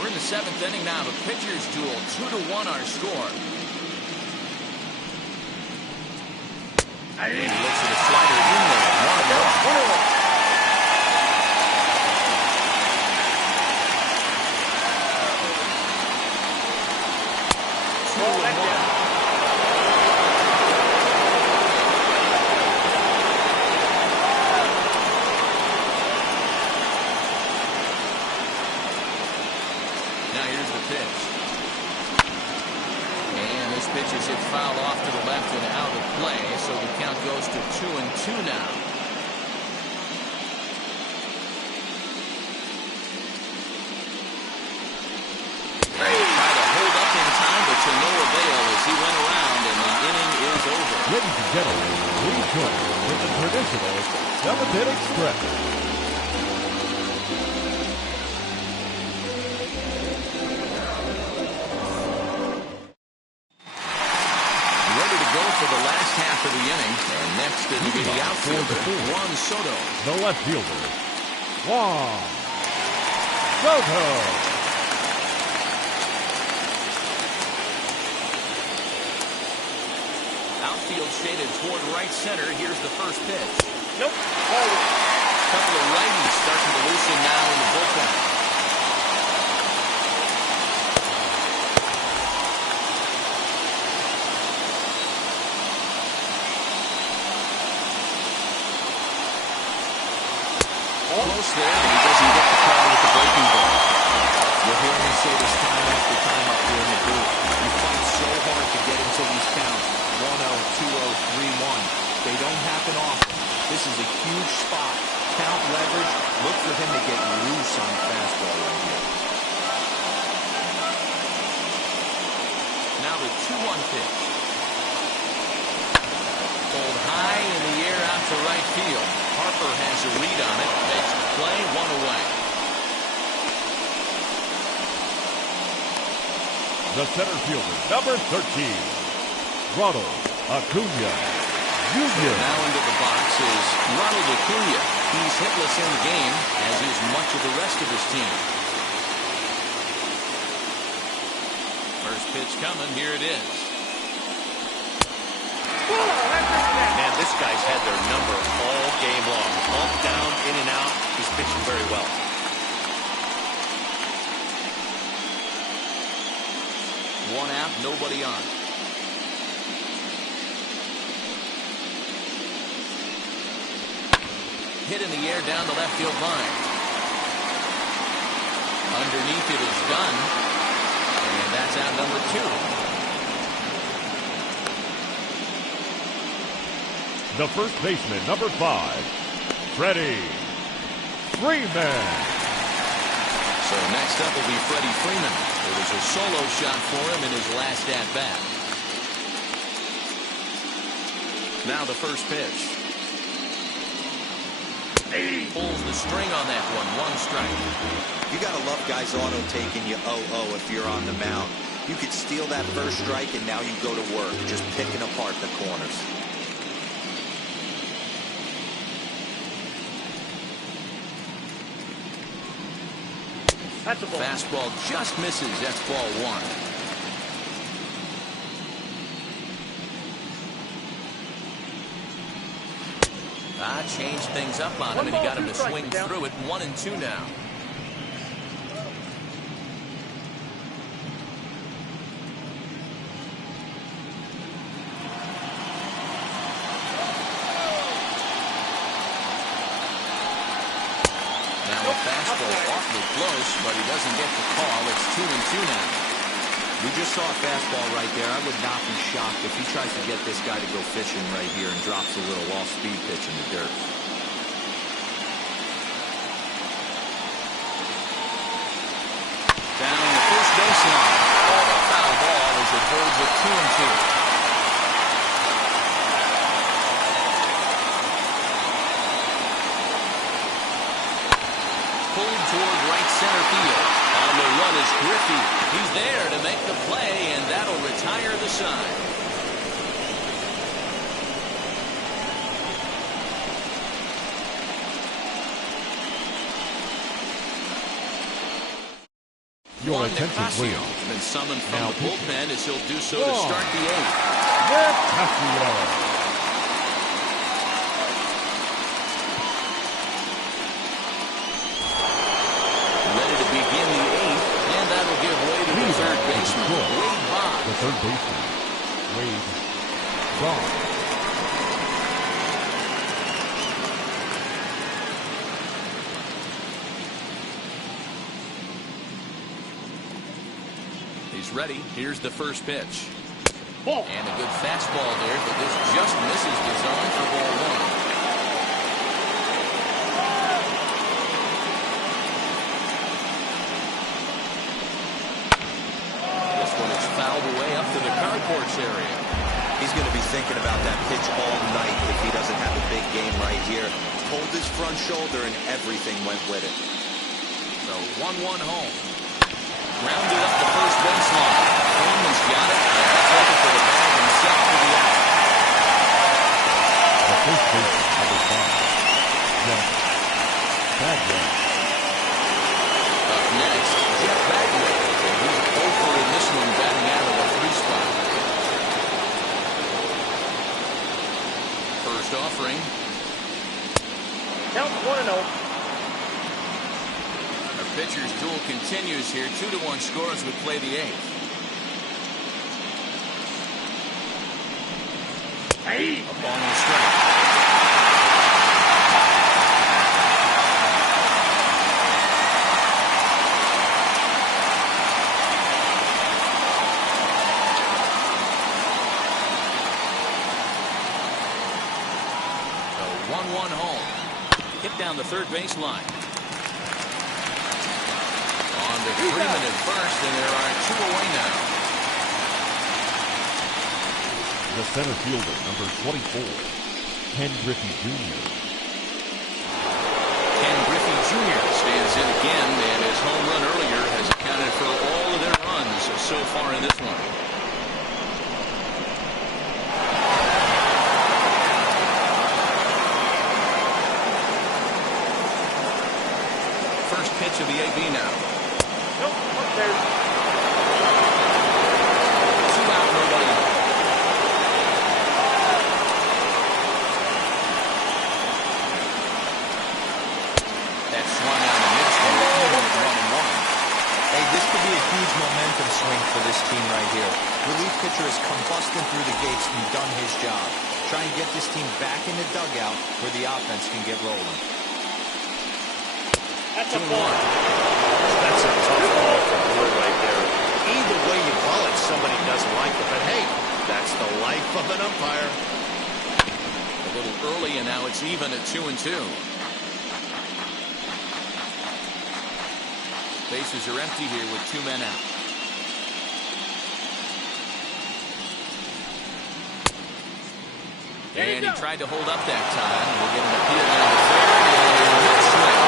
We're in the 7th inning now. The pitcher's duel. 2-1 our score. And he looks at a slider in there. 1-1. Now here's the pitch. And this pitch is hit foul off to the left and out of play, so the count goes to 2-2 now. They try to hold up in time, but to no avail as he went around and the inning is over. Ladies and gentlemen, please join us in the traditional 7th inning stretch. Ready to go for the last half of the inning. And next is the outfielder, Juan Soto. The left fielder, Juan Soto. Outfield shaded toward right center. Here's the first pitch. Nope. Forward. Couple of righties starting to loosen now in the bullpen. Close there, but he doesn't get the call with the breaking ball. You'll hear me say this time after time up here in the booth. You fight so hard to get into these counts. 1-0, 2-0, 3-1. They don't happen often. This is a huge spot. Count leverage. Look for him to get loose on the fastball right here. Now the 2-1 pitch. Pulled high in the air out to right field. Harper has a read on it. Makes the play, 1 away. The center fielder, number 13, Ronald Acuna Jr. Now into the box is Ronald Acuna. He's hitless in the game, as is much of the rest of his team. First pitch coming. Here it is. Man, this guy's had their number all game long. Up, down, in and out. He's pitching very well. One out, nobody on. Hit in the air down the left field line. Underneath it is Gunn. And that's out number 2. The first baseman, number 5, Freddie Freeman. So next up will be Freddie Freeman. It was a solo shot for him in his last at-bat. Now the first pitch. Pulls the string on that one. 1 strike. You got to love guys auto taking you 0-0 if you're on the mound. You could steal that first strike and now you go to work just picking apart the corners. That's a ball. Fastball just misses. That's ball 1. Changed things up on him, and he got him to swing through it. 1-2 now. Now a fastball awfully close, but he doesn't get the call. It's 2-2 now. We just saw a fastball right there. I would not be shocked if he tries to get this guy to go fishing right here and drops a little off-speed pitch in the dirt. Down the first baseline. A foul ball as it holds at 2-2. field. He's there to make the play, and that'll retire the side. Your attention, please. Has been summoned from Now the bullpen as he'll do so to Juan start the eighth. Castillo. Ready to begin the eighth, and that'll give way to the third baseman, Wade Boggs. The third baseman, Wade Boggs. He's ready. Here's the first pitch. Ball. And a good fastball there, but this just misses the zone for ball one. This one is fouled away up to the carports area. He's going to be thinking about that pitch all night if he doesn't have a big game right here. Pulled his front shoulder and everything went with it. So 1-1 home. Grounded up the first baseline. Pumas got it. And he'll take it to the bag himself for the out. The first baseman, number 5, Jeff Bagwell. Up next, Jeff Bagwell. And he's over in this one, batting out of the 3 spot. First offering. Count 1-0. Pitcher's duel continues here. 2-1 score as we play the eighth. Hey. A ball and a strike. So 1-1 home. Hit down the third baseline. To Freeman at first, and there are 2 away now. The center fielder, number 24, Ken Griffey Jr. Ken Griffey Jr. stands in again, and his home run earlier has accounted for all of their runs so far in this one. First pitch of the AB now. Nope, up there. 2 out, nobody out. That swung out and missed. Even at 1-1. Hey, this could be a huge momentum swing for this team right here. Relief pitcher has come busting through the gates and done his job. Try and get this team back in the dugout where the offense can get rolling. That's a ball. That's a tough ball for Boyd right there. Either way you call it, somebody doesn't like it. But hey, that's the life of an umpire. A little early, and now it's even at 2-2. Bases are empty here with 2 men out. And he tried to hold up that time. We'll get an appeal down the third. And no swing.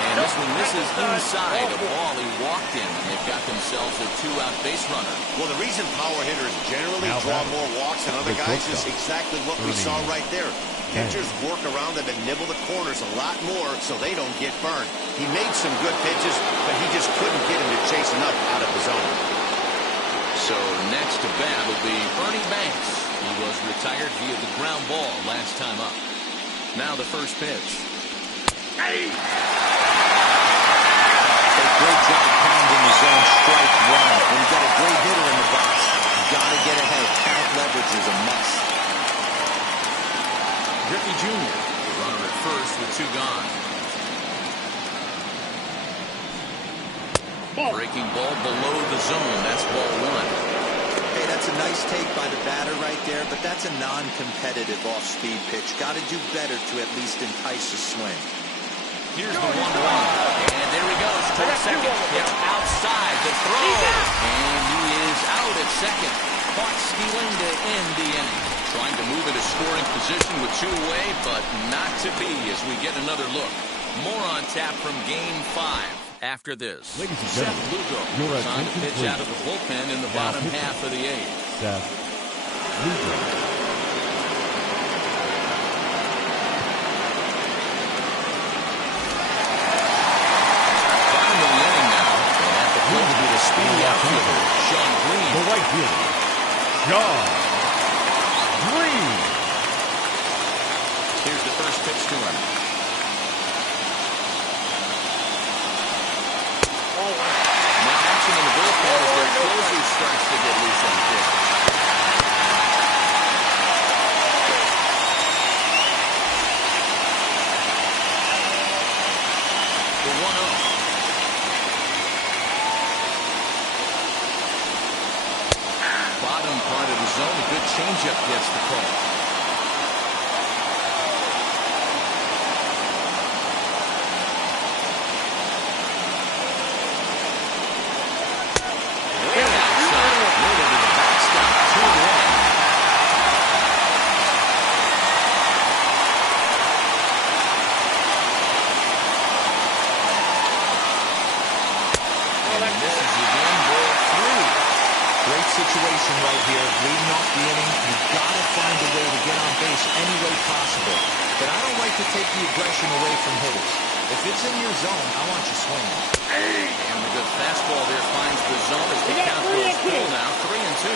And this one misses inside a ball he walked in. And they've got themselves a 2-out base runner. Well, the reason power hitters generally draw more walks than other guys is exactly what we saw right there. Pitchers work around them and nibble the corners a lot more so they don't get burned. He made some good pitches, but he just couldn't get him to chase enough out of the zone. So next to bat will be Bernie Banks. He was retired via the ground ball last time up. Now the first pitch. Hey. A great job pounding his own strike one. When you got a great hitter in the box, you got to get ahead. Count leverage is a must. Griffey Jr. the runner at first with 2 gone. Ball. Breaking ball below the zone. That's ball 1. Hey, that's a nice take by the batter right there, but that's a non-competitive off-speed pitch. Got to do better to at least entice a swing. Here's the 1-1. And there he goes towards second. It's outside the throw. And he is out at second. Caught stealing to end the inning. Trying to move into scoring position with 2 away, but not to be as we get another look. More on tap from Game 5 after this. Ladies and Seth gentlemen, Lugo your trying to attention, pitch please. out of the bullpen in the Now bottom pitching. half of the 8th. Seth Lugo. Bottom of the inning now. And at the plate will be the speedy outfielder, Sean Green. The right fielder, John Green. Here's the first pitch to him. Now action in the bullpen as their closer starts to get loose on pitch. The 1-0. Bottom part of the zone, a good changeup gets the call. Way outside, rolled into the backstop, 2-1. And misses again, ball 3. Great situation right here. Leading off the inning, you've got to find a way to get on base any way possible. But I don't like to take the aggression away from hitters. If it's in your zone, I want you swinging. And the good fastball there finds the zone as the count goes full now, 3-2.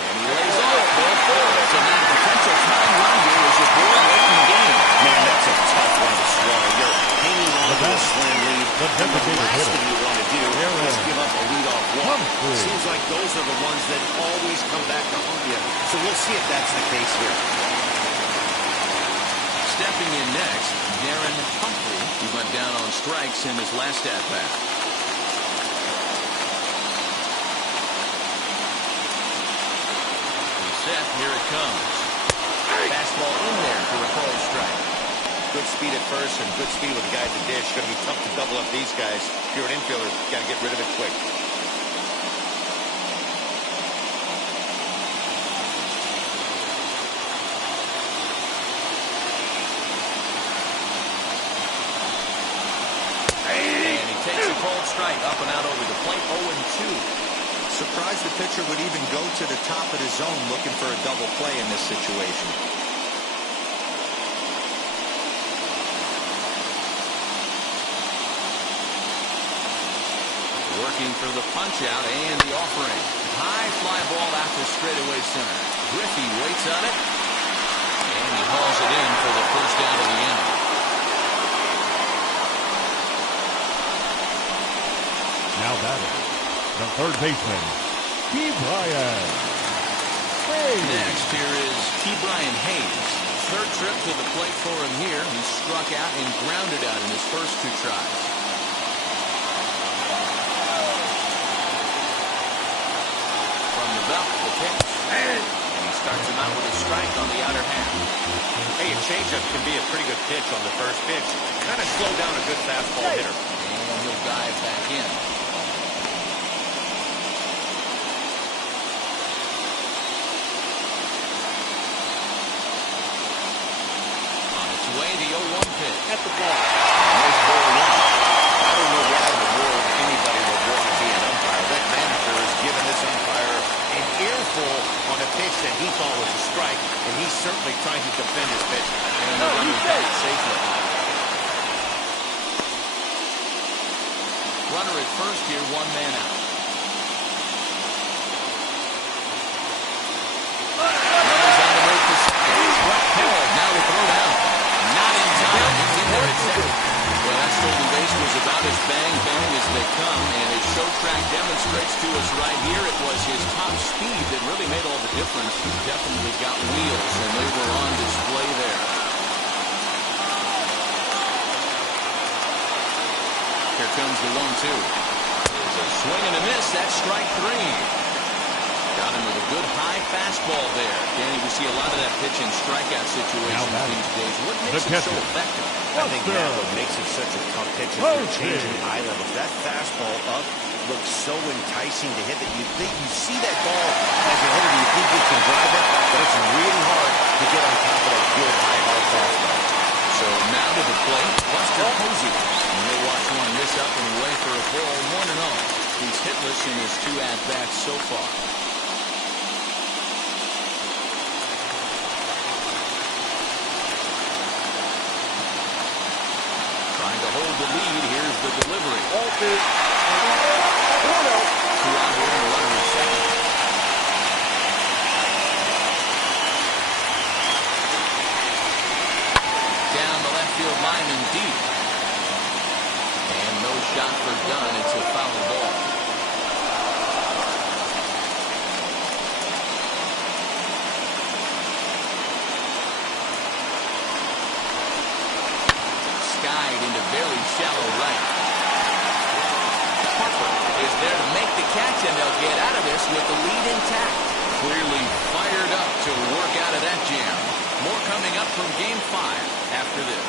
And he lays off, ball 4. So now the potential tying run here is aboard late in the game. Man, that's a tough one to swallow. You're hanging on to a slim lead. The And the designated last hitter. thing you want to do Aaron is give up a leadoff walk. Humphrey. Seems like those are the ones that always come back to haunt you. So we'll see if that's the case here. Stepping in next, Darren Humphrey, who went down on strikes in his last at-bat. Set, here it comes. Fastball in there for a called strike. Good speed at first and good speed with the guy at the dish. Going to be tough to double up these guys. If you're an infielder, got to get rid of it quick. And he takes a called strike up and out over the plate, 0-2. Surprised the pitcher would even go to the top of the zone looking for a double play in this situation. Working for the punch-out and the offering. High fly ball out to straightaway center. Griffey waits on it. And he hauls it in for the first out of the inning. Now batting, the third baseman, T. Brian Hayes. Next, here is T. Brian Hayes. Third trip to the plate for him here. He struck out and grounded out in his first 2 tries. From the belt, the pitch. And he starts him out with a strike on the outer half. Hey, a changeup can be a pretty good pitch on the first pitch. Kind of slow down a good fastball hitter. And he'll dive back in. On its way, the 0-1 pitch. At the ball. There's ball 1. I don't know why in the world anybody would want to be an umpire. That manager has given this umpire an earful on a pitch that he thought was a strike, and he's certainly trying to defend his pitch. And the runner back safely. Runner at first here, 1 man out. Runners on the move for second. Struck held. Now the throw down. Not in time. It's in there at second. Well, that stolen base was about as bang-bang as they come, and as show track demonstrates to us right here, it was his top speed that really made all the difference. He definitely got wheels, and they were on display there. Here comes the 1-2. It's a swing and a miss. That's strike 3. Got him with a good high fastball there. Danny, we see a lot of that pitch in strikeout situations these days. What makes it so effective? I think now what makes it such a tough pitch is the change in eye level. That fastball up looks so enticing to hit that you think you see that ball as a hitter, you think you can drive it, but it's really hard to get on top of that good high hard fastball. So now to the plate, Buster Posey. And he'll watch one miss up and away for a ball, 1-0. He's hitless in his 2 at-bats so far. Trying to hold the lead. Here's the delivery. 2 out here and a runner at second. Down the left field line and deep. And no shot for Dunn. It's a foul ball. Skied into very shallow right. Harper is there to make the catch, and they'll get out of this with the lead intact. Clearly fired up to work out of that jam. More coming up from Game 5 after this.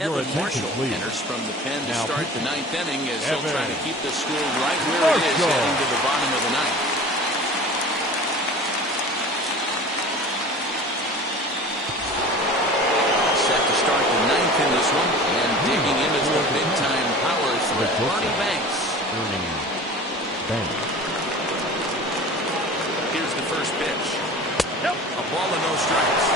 Evan Marshall enters from the pen to start the 9th inning as he'll try to keep the score right where it is heading to the bottom of the 9th. Set to start the 9th in this one, and digging in is the big-time power threat, Ernie Banks. Here's the first pitch. A ball and no strikes.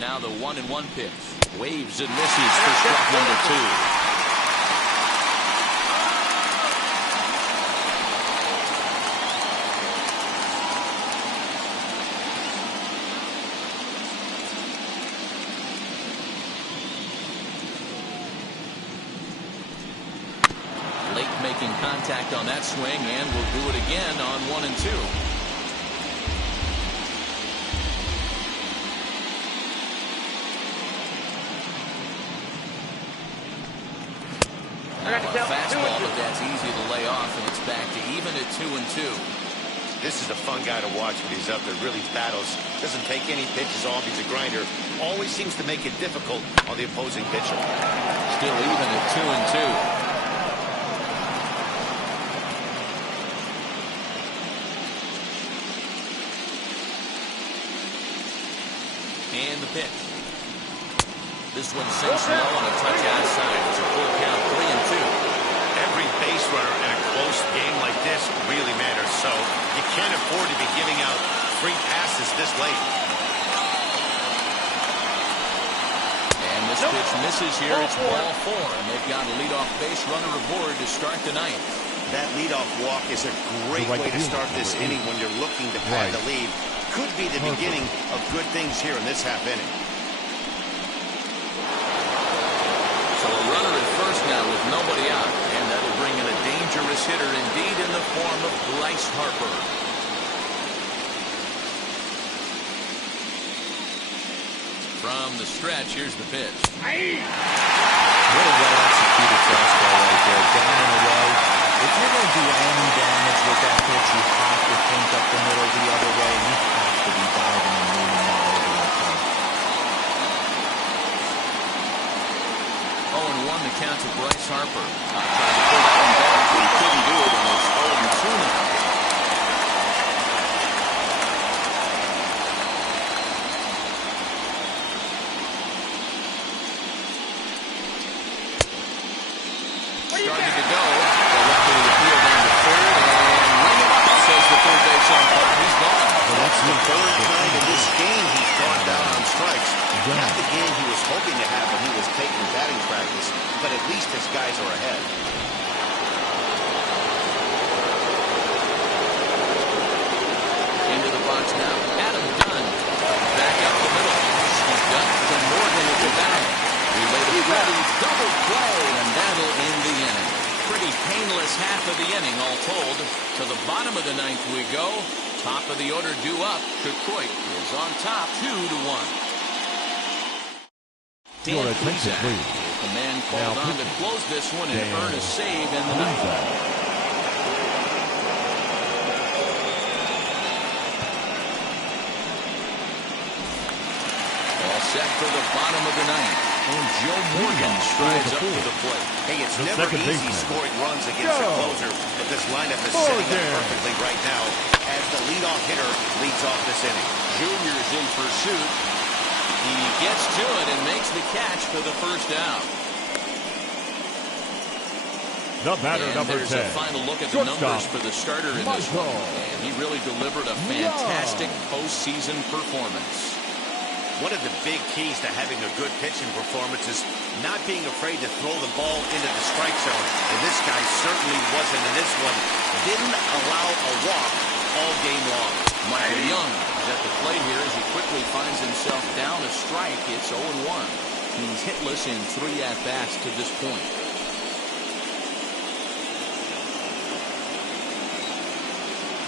Now the 1-1 pitch. Waves and misses for strike number 2. Lake making contact on that swing, and will do it again on 1 and 2. Fastball, but that's easy to lay off, and it's back to even at 2 and 2. This is a fun guy to watch when he's up there. Really battles. Doesn't take any pitches off. He's a grinder. Always seems to make it difficult on the opposing pitcher. Still even at 2 and 2. And the pitch. This one sinks low on a touch outside. It's a full count, 3 and 2. Every base runner in a close game like this really matters, so you can't afford to be giving out free passes this late. And this pitch misses here. It's ball 4, and they've got a leadoff base runner aboard to start the 9th. That leadoff walk is a great way to start this inning when you're looking to pad the lead. Could be the beginning of good things here in this half inning. So a runner at first now with nobody out, and that'll bring in a dangerous hitter indeed in the form of Bryce Harper. From the stretch, here's the pitch. What a well-executed fastball right there, down and away. If you're going to do any damage with that pitch, you have to think up the middle the other way, and you have to be diving and moving all over that play. 0-1 the count to Bryce Harper. Trying to pull that one back, but he couldn't do it, and it's 0-2 now. Starting to go. They'll let go of the field down to third, and ring him up, says the third base umpire. He's gone. Well, that's the third time in this game he's gone down on strikes. Not the game he was hoping to have when he was taking batting practice, but at least his guys are ahead. inning all told. To the bottom of the ninth we go. Top of the order due up. Detroit is on top 2-1. Your attention, please. The man called on to close this one and earn a save in the ninth. All set for the bottom of the ninth. And Joe Morgan strides up to the plate. Hey, it's never easy scoring runs against a closer, but this lineup is setting up perfectly right now as the leadoff hitter leads off this inning. Junior's in pursuit. He gets to it and makes the catch for the first out. The batter, and number 10. There's a final look at the numbers for the starter in this one. And he really delivered a fantastic postseason performance. One of the big keys to having a good pitching performance is not being afraid to throw the ball into the strike zone. And this guy certainly wasn't in this one. Didn't allow a walk all game long. Michael Young is at the plate here as he quickly finds himself down a strike. It's 0-1. He's hitless in 3 at-bats to this point.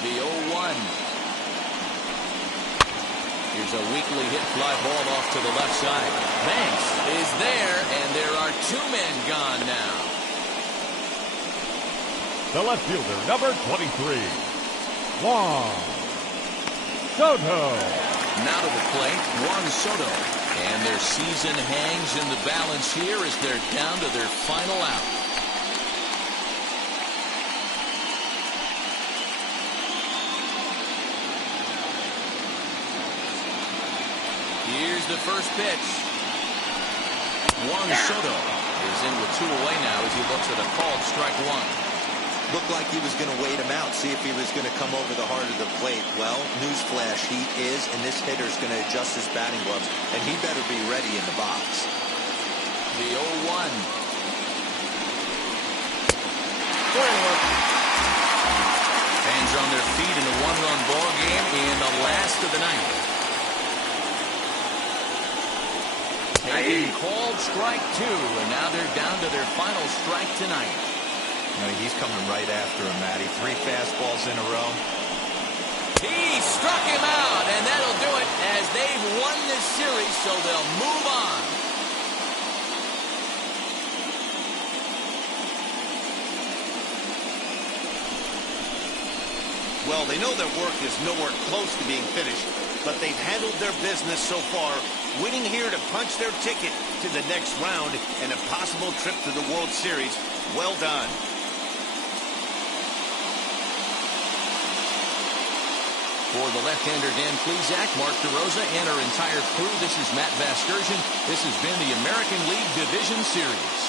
The 0-1. Here's a weakly hit fly ball off to the left side. Banks is there, and there are 2 men gone now. The left fielder, number 23, Juan Soto. Now to the plate, Juan Soto. And their season hangs in the balance here as they're down to their final out. Here's the first pitch. Juan Soto is in with 2 away now as he looks at a called strike 1. Looked like he was going to wait him out, see if he was going to come over the heart of the plate. Well, newsflash, he is, and this hitter's going to adjust his batting gloves, and he better be ready in the box. The 0-1. Fans on their feet in a 1-run ball game in the last of the ninth. Taking called strike 2, and now they're down to their final strike tonight. He's coming right after him, Matty. 3 fastballs in a row. He struck him out, and that'll do it as they've won this series, so they'll move on. Well, they know their work is nowhere close to being finished, but they've handled their business so far, winning here to punch their ticket to the next round and a possible trip to the World Series. Well done. For the left-hander Dan Plesac, Mark DeRosa, and our entire crew, this is Matt Vasgersian. This has been the American League Division Series.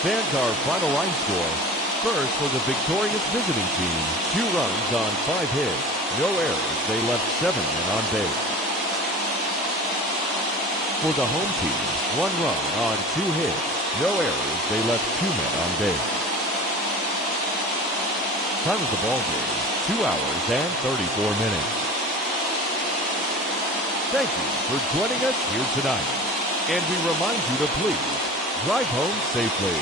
Stands our final line score. First for the victorious visiting team, 2 runs on 5 hits, no errors. They left 7 men on base. For the home team, 1 run on 2 hits, no errors. They left 2 men on base. Time of the ball game, 2 hours and 34 minutes. Thank you for joining us here tonight. And we remind you to please drive home safely.